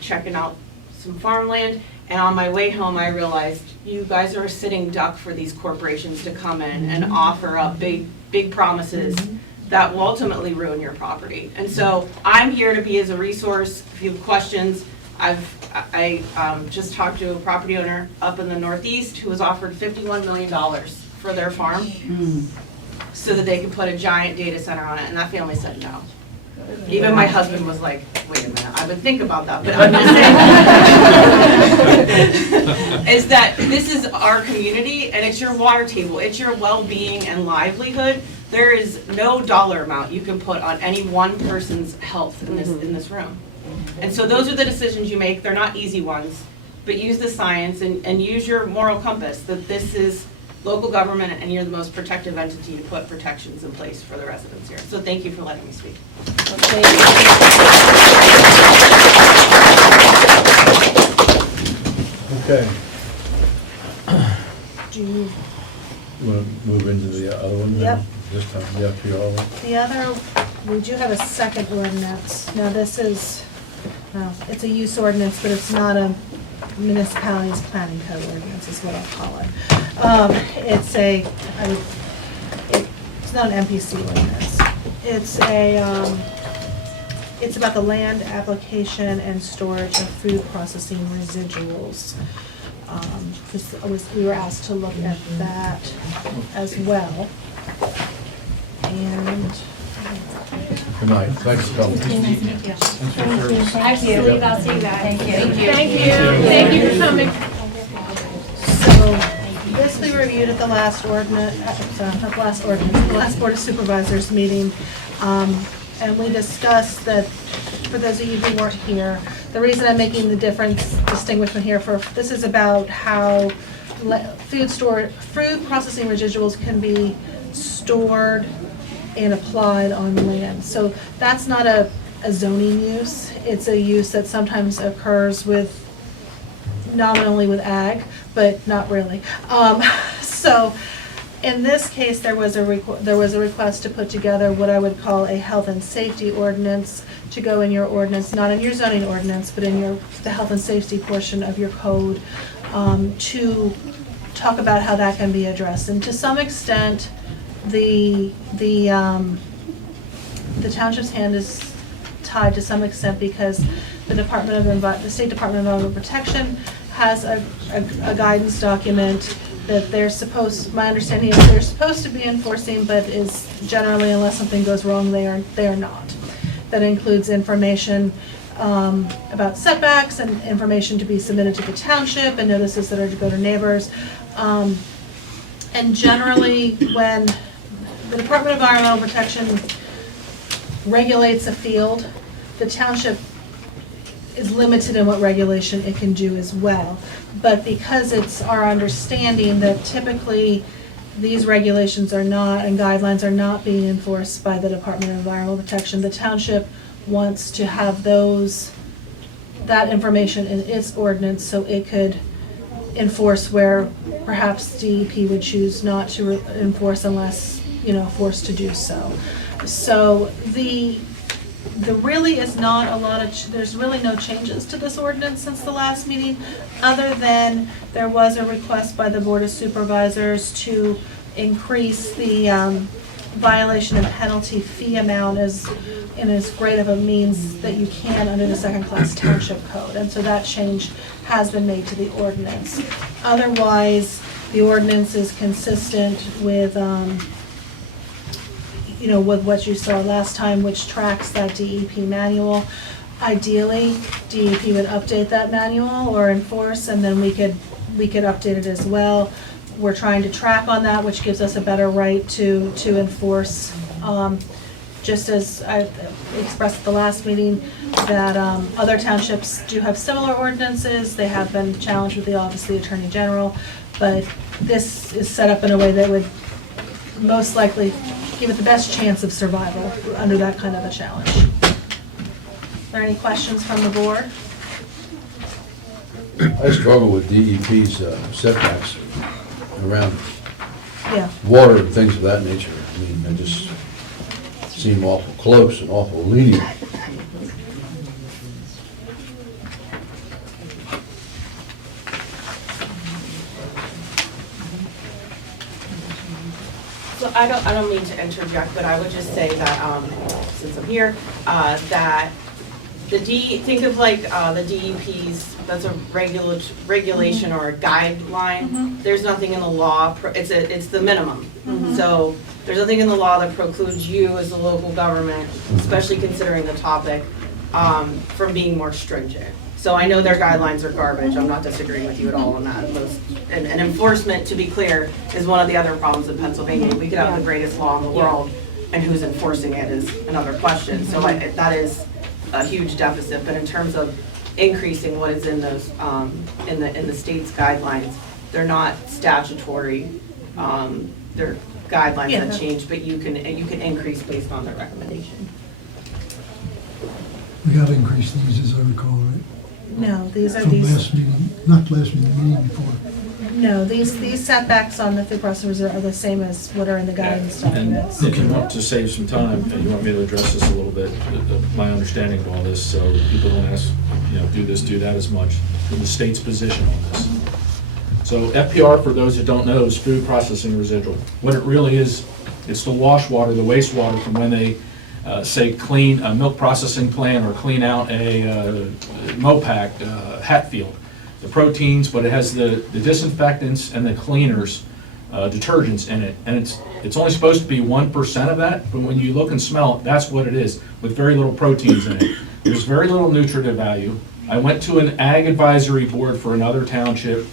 checking out some farmland, and on my way home I realized you guys are a sitting duck for these corporations to come in and offer up big promises that will ultimately ruin your property. And so I'm here to be as a resource. If you have questions, I just talked to a property owner up in the Northeast who was offered $51 million for their farm so that they could put a giant data center on it, and that family said no. Even my husband was like, wait a minute, I would think about that, but I'm just saying, is that this is our community, and it's your water table, it's your well-being and livelihood. There is no dollar amount you can put on any one person's health in this room. And so those are the decisions you make. They're not easy ones, but use the science and use your moral compass that this is local government and you're the most protective entity to put protections in place for the residents here. So thank you for letting me speak. Okay. Do you, You want to move into the other one now? Yep. This time, the FPR. the other, we do have a second ordinance. Now, this is, it's a use ordinance, but it's not a municipality's planning code ordinance, is what I'll call it. It's it's not an MPC ordinance. It's about the land application and storage of food processing residuals. We were asked to look at that as well. And Good night, thanks for coming. I see you, I'll see you guys. Thank you. Thank you for coming. so this we reviewed at the last ordinance, the last Board of Supervisors meeting. And we discussed that, for those of you who weren't here, the reason I'm making the distinguishment here this is about how food processing residuals can be stored and applied on land. So that's not a zoning use. It's a use that sometimes occurs nominally with ag, but not really. So in this case, there was a request to put together what I would call a health and safety ordinance to go in your ordinance, not in your zoning ordinance, but in the health and safety portion of your code, to talk about how that can be addressed. And to some extent, the township's hand is tied to some extent because the State Department of Environmental Protection has a guidance document that my understanding is they're supposed to be enforcing, but is generally, unless something goes wrong, they are not. That includes information about setbacks and information to be submitted to the township and notices that are to go to neighbors. And generally, when the Department of Environmental Protection regulates a field, the township is limited in what regulation it can do as well. But because it's our understanding that typically these regulations are not, and guidelines are not being enforced by the Department of Environmental Protection, the township wants to have that information in its ordinance so it could enforce where perhaps DEP would choose not to enforce unless, forced to do so. So there really is not a lot there's really no changes to this ordinance since the last meeting, other than there was a request by the Board of Supervisors to increase the violation and penalty fee amount in as great of a means that you can under the second-class township code. And so that change has been made to the ordinance. Otherwise, the ordinance is consistent with with what you saw last time, which tracks that DEP manual. Ideally, DEP would update that manual or enforce, and then we could update it as well. We're trying to track on that, which gives us a better right to enforce. Just as I expressed at the last meeting, that other townships do have similar ordinances. They have been challenged with the Office of the Attorney General, but this is set up in a way that would most likely give it the best chance of survival under that kind of a challenge. Are there any questions from the board? I struggle with DEP's setbacks around Yeah. water and things of that nature. I mean, they just seem awful close and awful lenient. So I don't mean to interject, but I would just say that, since I'm here, that think of like the DEP's, that's a regulation or a guideline. There's nothing in the law, it's the minimum. So there's nothing in the law that precludes you as a local government, especially considering the topic, from being more stringent. So I know their guidelines are garbage, I'm not disagreeing with you at all on that. And enforcement, to be clear, is one of the other problems in Pennsylvania. We could have the greatest law in the world, and who's enforcing it is another question. So that is a huge deficit, but in terms of increasing what is in those, in the state's guidelines, they're not statutory, they're guidelines that change, but you can increase based on their recommendation. We have increased these, as I recall, right? No, these are From these. last meeting, not last meeting, the meeting before. No, these setbacks on the food processors are the same as what are in the guidance documents. And if you want to save some time, and you want me to address this a little bit, my understanding of all this, so that people don't ask, do this, do that as much, for the state's position on this. So FPR, for those that don't know, is food processing residual. What it really is, it's the wash water, the wastewater from when they, say, clean a milk processing plant or clean out a Mopac, Hatfield. The proteins, but it has the disinfectants and the cleaners, detergents in it. And it's only supposed to be 1% of that, but when you look and smell it, that's what it is, with very little proteins in it. There's very little nutritive value. I went to an ag advisory board for another township,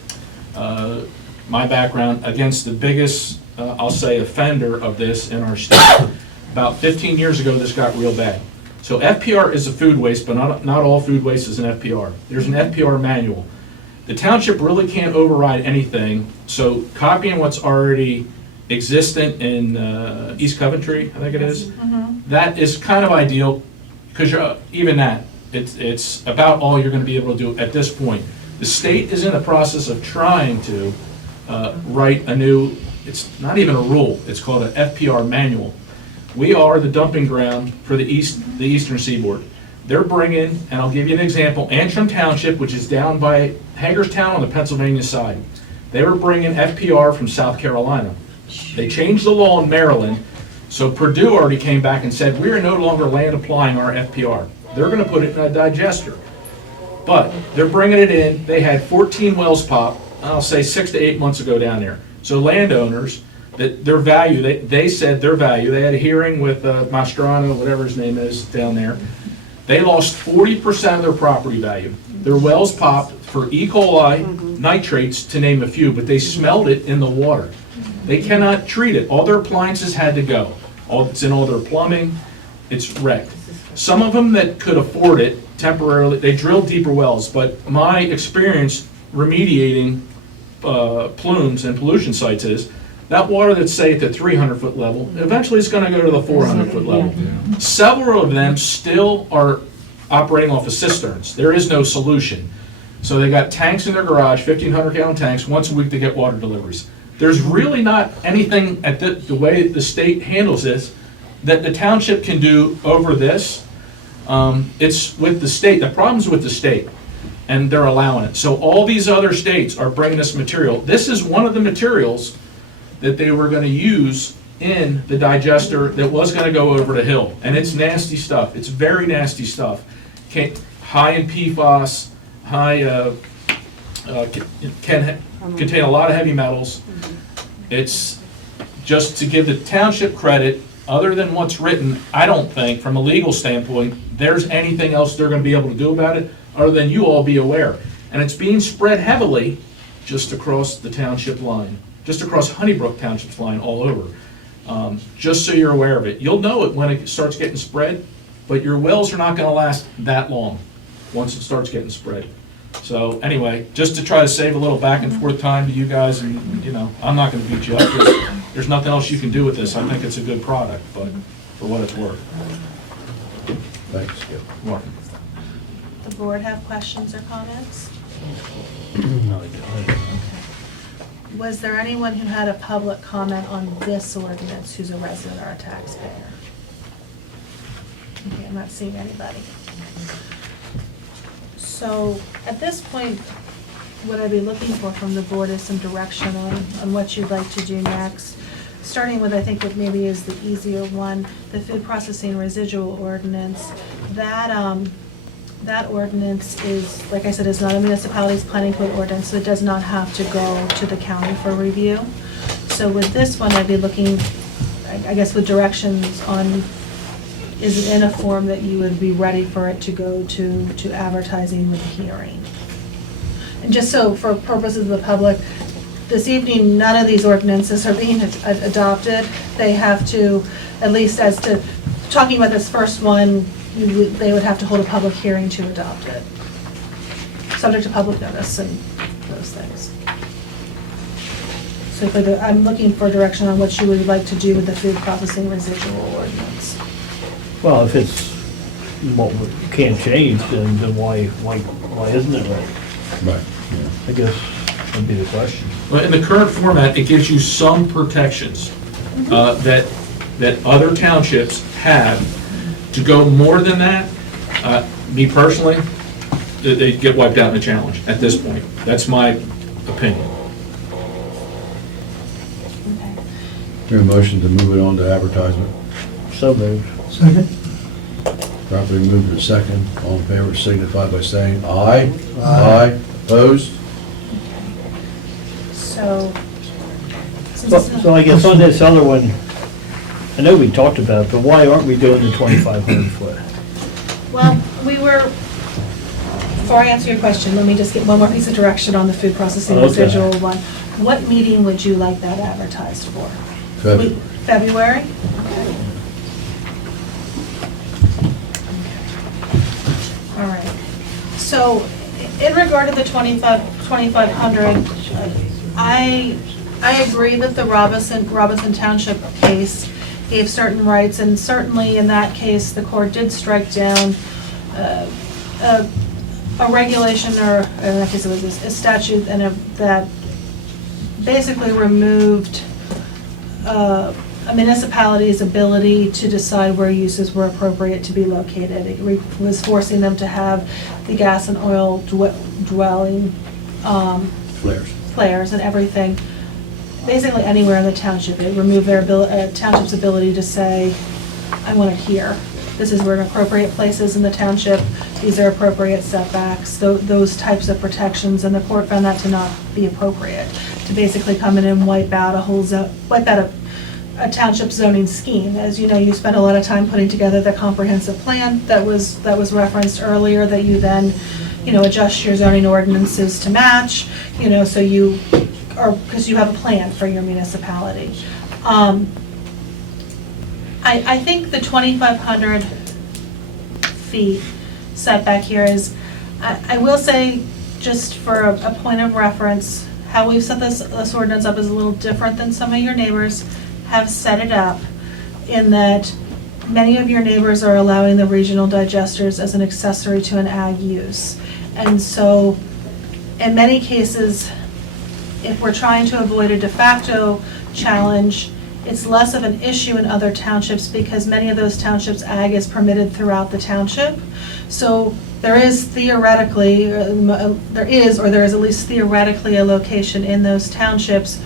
my background, against the biggest, I'll say, offender of this in our state. About 15 years ago, this got real bad. So FPR is a food waste, but not all food waste is an FPR. There's an FPR manual. The township really can't override anything, so copying what's already existent in East Coventry, I think it is, that is kind of ideal, because even that, it's about all you're going to be able to do at this point. The state is in the process of trying to write a new, it's not even a rule, it's called an FPR manual. We are the dumping ground for the eastern seaboard. They're bringing, and I'll give you an example, Antrim Township, which is down by Hagerstown on the Pennsylvania side. They were bringing FPR from South Carolina. They changed the law in Maryland, so Purdue already came back and said, we are no longer land applying our FPR. They're going to put it in a digester. But they're bringing it in. They had 14 wells pop, I'll say 6 to 8 months ago down there. So landowners, that their value, they said their value, they had a hearing with Mastrano, whatever his name is, down there. They lost 40% of their property value. Their wells popped for E. coli, nitrates, to name a few, but they smelled it in the water. They cannot treat it. All their appliances had to go. It's in all their plumbing. It's wrecked. Some of them that could afford it temporarily, they drilled deeper wells, but my experience remediating plumes and pollution sites is that water that's, say, at the 300-foot level, eventually it's going to go to the 400-foot level. Several of them still are operating off of cisterns. There is no solution. So they got tanks in their garage, 1,500-gallon tanks, once a week to get water deliveries. There's really not anything at the way the state handles this that the township can do over this. It's with the state. The problem's with the state, and they're allowing it. So all these other states are bringing this material. This is one of the materials that they were going to use in the digester that was going to go over the hill. And it's nasty stuff. It's very nasty stuff. High in PFAS, can contain a lot of heavy metals. It's just to give the township credit, other than what's written, I don't think, from a legal standpoint, there's anything else they're going to be able to do about it, other than you all be aware. And it's being spread heavily just across the township line. Just across Honeybrook Township's line all over, just so you're aware of it. You'll know it when it starts getting spread, but your wells are not going to last that long once it starts getting spread. So anyway, just to try to save a little back and forth time to you guys, and I'm not going to beat you up because there's nothing else you can do with this. I think it's a good product, but for what it's worth. Thanks, Skip. Welcome. The board have questions or comments? Was there anyone who had a public comment on this ordinance who's a resident or a taxpayer? Okay, I'm not seeing anybody. So at this point, what I'd be looking for from the board is some direction on what you'd like to do next. Starting with, I think, what maybe is the easier one, the food processing residual ordinance. That ordinance is, like I said, is not a municipality's planning code ordinance, so it does not have to go to the county for review. So with this one, I'd be looking, I guess, with directions on, is it in a form that you would be ready for it to go to advertising with a hearing? And just so for purposes of the public, this evening, none of these ordinances are being adopted. They have to, at least as to talking about this first one, they would have to hold a public hearing to adopt it, subject to public notice and those things. So I'm looking for direction on what you would like to do with the food processing residual ordinance. Well, if it's what you can't change, then why isn't it right? Right. I guess would be the question. Well, in the current format, it gives you some protections that other townships have. To go more than that, me personally, they get wiped out in the challenge at this point. That's my opinion. We have a motion to move it on to advertisement. So moved. Second? Properly moved and second. All in favor signify by saying aye. Aye. Opposed? So, since So it's not- so I guess on this other one, I know we talked about it, but why aren't we doing the 2,500 foot? well, we were, before I answer your question, let me just get one more piece of direction on the food processing Okay. residual one. What meeting would you like that advertised for? February. February? All right. So in regard to the 2,500, I agree that the Robinson Township case gave certain rights, and certainly in that case, the court did strike down a regulation, or in that case, it was a statute that basically removed a municipality's ability to decide where uses were appropriate to be located. It was forcing them to have the gas and oil dwelling flares and everything, basically anywhere in the township. It removed their township's ability to say, I want it here. This is where an appropriate place is in the township. These are appropriate setbacks, those types of protections, and the court found that to not be appropriate, to basically come in and wipe out a township zoning scheme. As you know, you spent a lot of time putting together the comprehensive plan that was referenced earlier, that you then, adjust your zoning ordinances to match, so you, or because you have a plan for your municipality. I think the 2,500 feet setback here is, I will say, just for a point of reference, how we've set this ordinance up is a little different than some of your neighbors have set it up, in that many of your neighbors are allowing the regional digesters as an accessory to an ag use. And so, in many cases, if we're trying to avoid a de facto challenge, it's less of an issue in other townships, because many of those townships, ag is permitted throughout the township. So there is theoretically, there is at least theoretically a location in those townships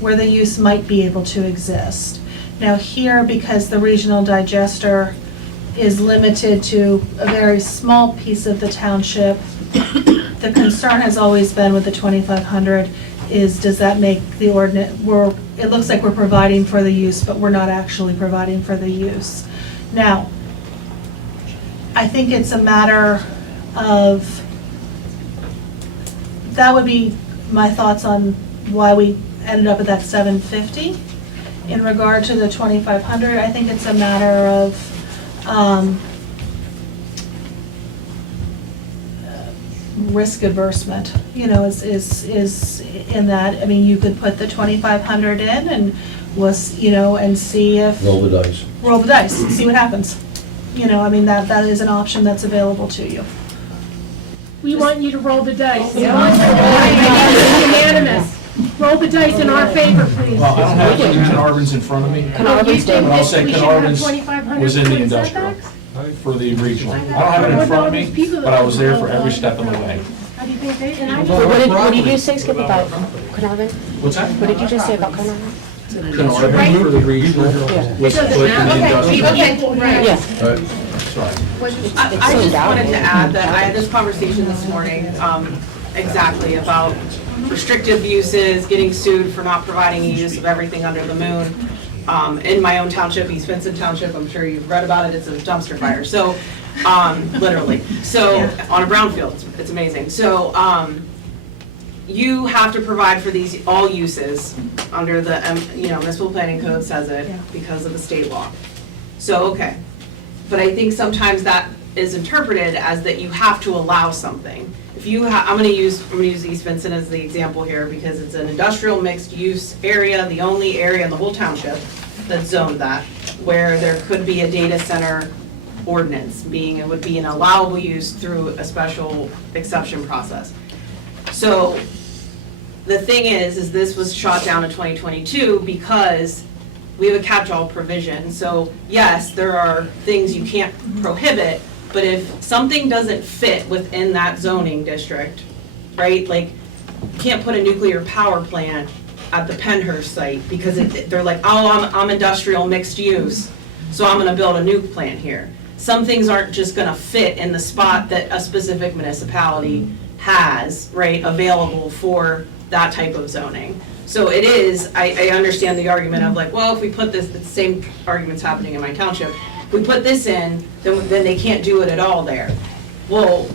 where the use might be able to exist. Now here, because the regional digester is limited to a very small piece of the township, the concern has always been with the 2,500 is, does that make the ordinance, it looks like we're providing for the use, but we're not actually providing for the use. Now, I think it's a matter of, that would be my thoughts on why we ended up at that 750. In regard to the 2,500, I think it's a matter of risk avertisement, is in that, I mean, you could put the 2,500 in and and see if. Roll the dice. Roll the dice, and see what happens. I mean, that is an option that's available to you. We want you to roll the dice. Unanimous. Roll the dice in our favor, please. Well, I don't have Carnarvon's in front of me, but I'll say Carnarvon's was in the industrial for the regional. I don't have it in front of me, but I was there for every step of the way. How do you think they did? What did you say, Skip, about Carnarvon? What's that? What did you just say about Carnarvon? Carnarvon for the regional was put in the industrial. Yeah. That's right. I just wanted to add that I had this conversation this morning, exactly about restrictive uses, getting sued for not providing a use of everything under the moon. In my own township, East Vincent Township, I'm sure you've read about it, it's a dumpster fire, so, literally. So, on a brownfield, it's amazing. So, you have to provide for these, all uses, under the, municipal planning code says it, because of the state law. So, okay. But I think sometimes that is interpreted as that you have to allow something. If you I'm gonna use East Vincent as the example here, because it's an industrial mixed use area, the only area in the whole township that's zoned that, where there could be a data center ordinance, it would be an allowable use through a special exception process. So the thing is this was shot down in 2022 because we have a catch-all provision. So yes, there are things you can't prohibit, but if something doesn't fit within that zoning district, right? Like, you can't put a nuclear power plant at the Pennhurst site because they're like, oh, I'm industrial mixed use, so I'm gonna build a nuke plant here. Some things aren't just gonna fit in the spot that a specific municipality has, right, available for that type of zoning. So it is, I understand the argument of like, well, if we put this, the same argument's happening in my township. If we put this in, then they can't do it at all there. Well,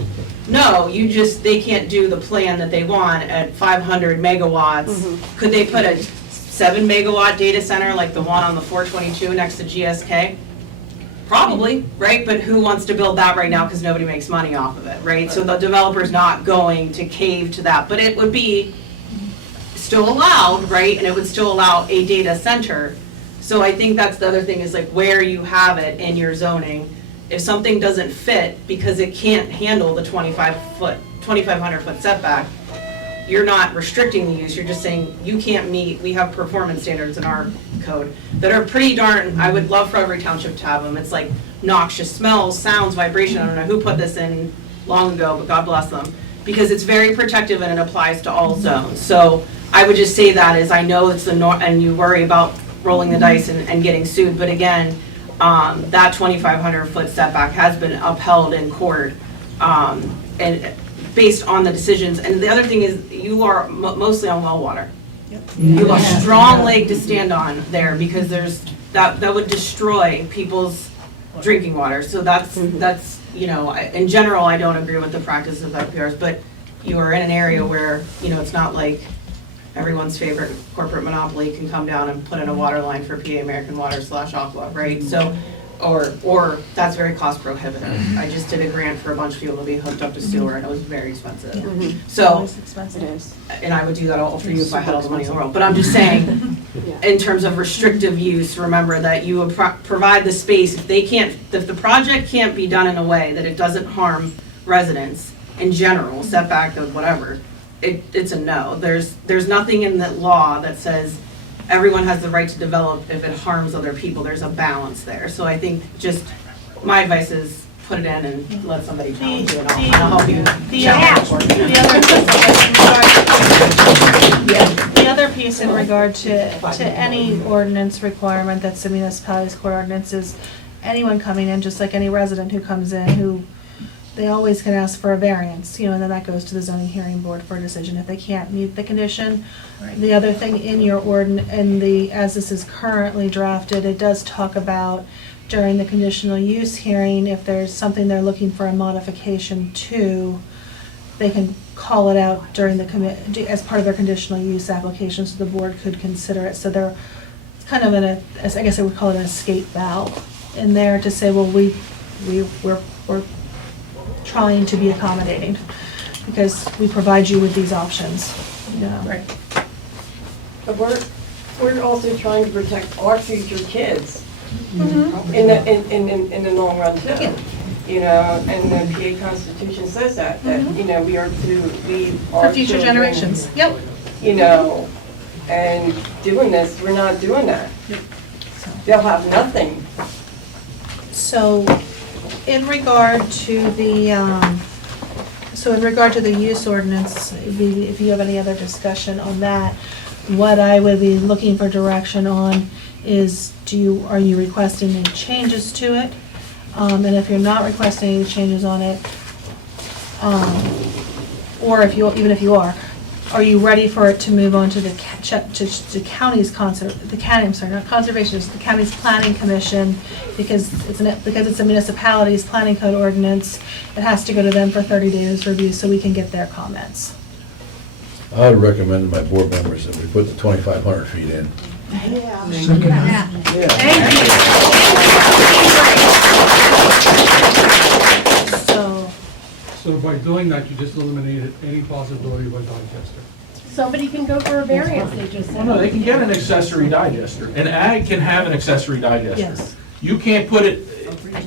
no, they can't do the plan that they want at 500 megawatts. Could they put a 7 megawatt data center like the one on the 422 next to GSK? Probably, right? But who wants to build that right now because nobody makes money off of it, right? So the developer's not going to cave to that, but it would be still allowed, right? And it would still allow a data center. So I think that's the other thing is like where you have it in your zoning. If something doesn't fit because it can't handle the 2,500 foot setback, you're not restricting the use, you're just saying you can't meet, we have performance standards in our code that are pretty darn, I would love for every township to have them. It's like noxious smells, sounds, vibration, I don't know who put this in long ago, but God bless them. Because it's very protective and it applies to all zones. So I would just say that is, I know it's the norm, and you worry about rolling the dice and getting sued, but again, that 2,500 foot setback has been upheld in court, and based on the decisions. And the other thing is, you are mostly on well water. You have a strong leg to stand on there because that would destroy people's drinking water. So that's you know, in general, I don't agree with the practice of FPRs, but you are in an area where, you know, it's not like everyone's favorite corporate monopoly can come down and put in a water line for PA American Water / Aqua, right? So, or that's very cost prohibitive. I just did a grant for a bunch of people to be hooked up to sewer and it was very expensive. So, and I would do that all for you if I had all the money in the world. But I'm just saying, in terms of restrictive use, remember that you would provide the space. If the project can't be done in a way that it doesn't harm residents in general, setback of whatever, it's a no. There's nothing in the law that says everyone has the right to develop if it harms other people. There's a balance there. So I think just my advice is put it in and let somebody challenge you and I'll help you. The other piece in regard to any ordinance requirement that's a municipality's core ordinance is anyone coming in, just like any resident who comes in, who they always can ask for a variance, you know, and then that goes to the zoning hearing board for a decision if they can't meet the condition. The other thing in your as this is currently drafted, it does talk about during the conditional use hearing, if there's something they're looking for a modification to, they can call it out during the as part of their conditional use application, so the board could consider it. So they're kind of I guess I would call it an escape valve in there to say, well, we're trying to be accommodating because we provide you with these options. Yeah. Right. But we're also trying to protect our future kids Mm-hmm. in the long run too. You know, and the PA Constitution says that you know, we are to leave our for future children, generations. Yep. You know, and doing this, we're not doing that. They'll have nothing. So, in regard to the use ordinance, if you have any other discussion on that, what I would be looking for direction on is, are you requesting any changes to it? And if you're not requesting any changes on it, or even if you are you ready for it to move on to the county's the county's planning commission, because it's a municipality's planning code ordinance, it has to go to them for 30 days review so we can get their comments. I would recommend to my board members that we put the 2,500 feet in. So by doing that, you just eliminated any possibility of a digester. Somebody can go for a variance, they just said. Well, no, they can get an accessory digester. An ag can have an accessory digester. Yes. You can't put it,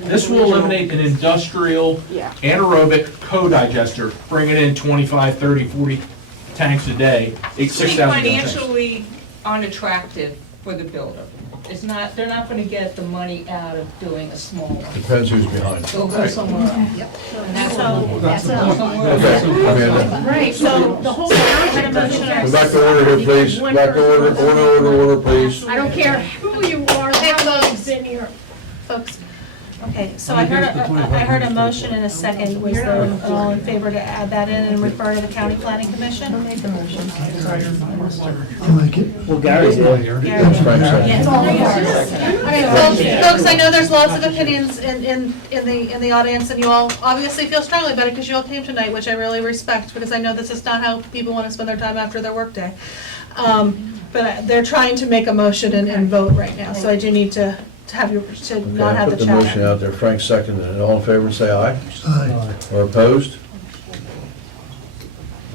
this will eliminate an industrial anaerobic co-digester, bring it in 25, 30, 40 tanks a day, it's It's 6,000 gallon tanks. financially unattractive for the builder. It's not, they're not gonna get the money out of doing a small one. Depends who's behind it. They'll go somewhere else. And that's Okay, Amanda. Right, so the whole township Go back to order here, please. Back to order, please. I don't care who you are, how long you've been here. folks. Okay, so I heard a motion and a second. Was there all in favor to add that in and refer to the county planning commission? Who made the motion? I'll make it. Well, Gary did. That's Frank's second. Okay, folks, I know there's lots of opinions in the audience, and you all obviously feel strongly about it because you all came tonight, which I really respect, because I know this is not how people want to spend their time after their workday. But they're trying to make a motion and vote right now, so I do need to have you, to Okay, not I have the put the motion chatter. out there. Frank seconded it. All in favor, say aye. Aye. Or opposed?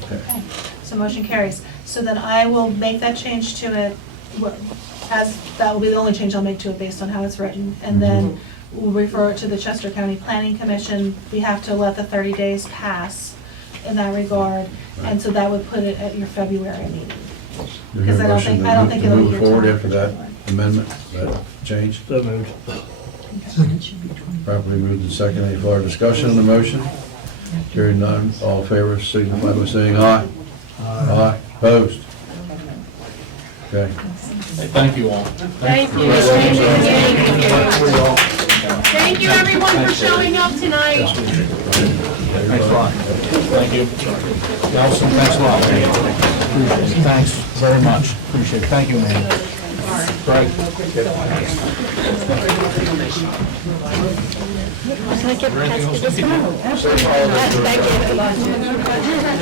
Okay. Okay, so motion carries. So then I will make that change to it, as, that will be the only change I'll make to it based on how it's written. And then we'll refer it to the Chester County Planning Commission. We have to let the 30 days pass in that regard, and so that would put it at your February meeting. Do you Because hear a motion I don't think it'll be move your forward time. after that amendment, that change? So moved. Properly moved and second. Any further discussion on the motion? Hearing none, all in favor, signify by saying aye. Aye. Opposed? Okay. Thank you all. Thank you. Thank you, everyone, for showing up tonight. Thanks a lot. Thank you. Nelson, thanks a lot. Thanks very much. Appreciate it. Thank you, man. Greg.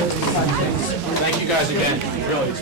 Thank you guys again, really.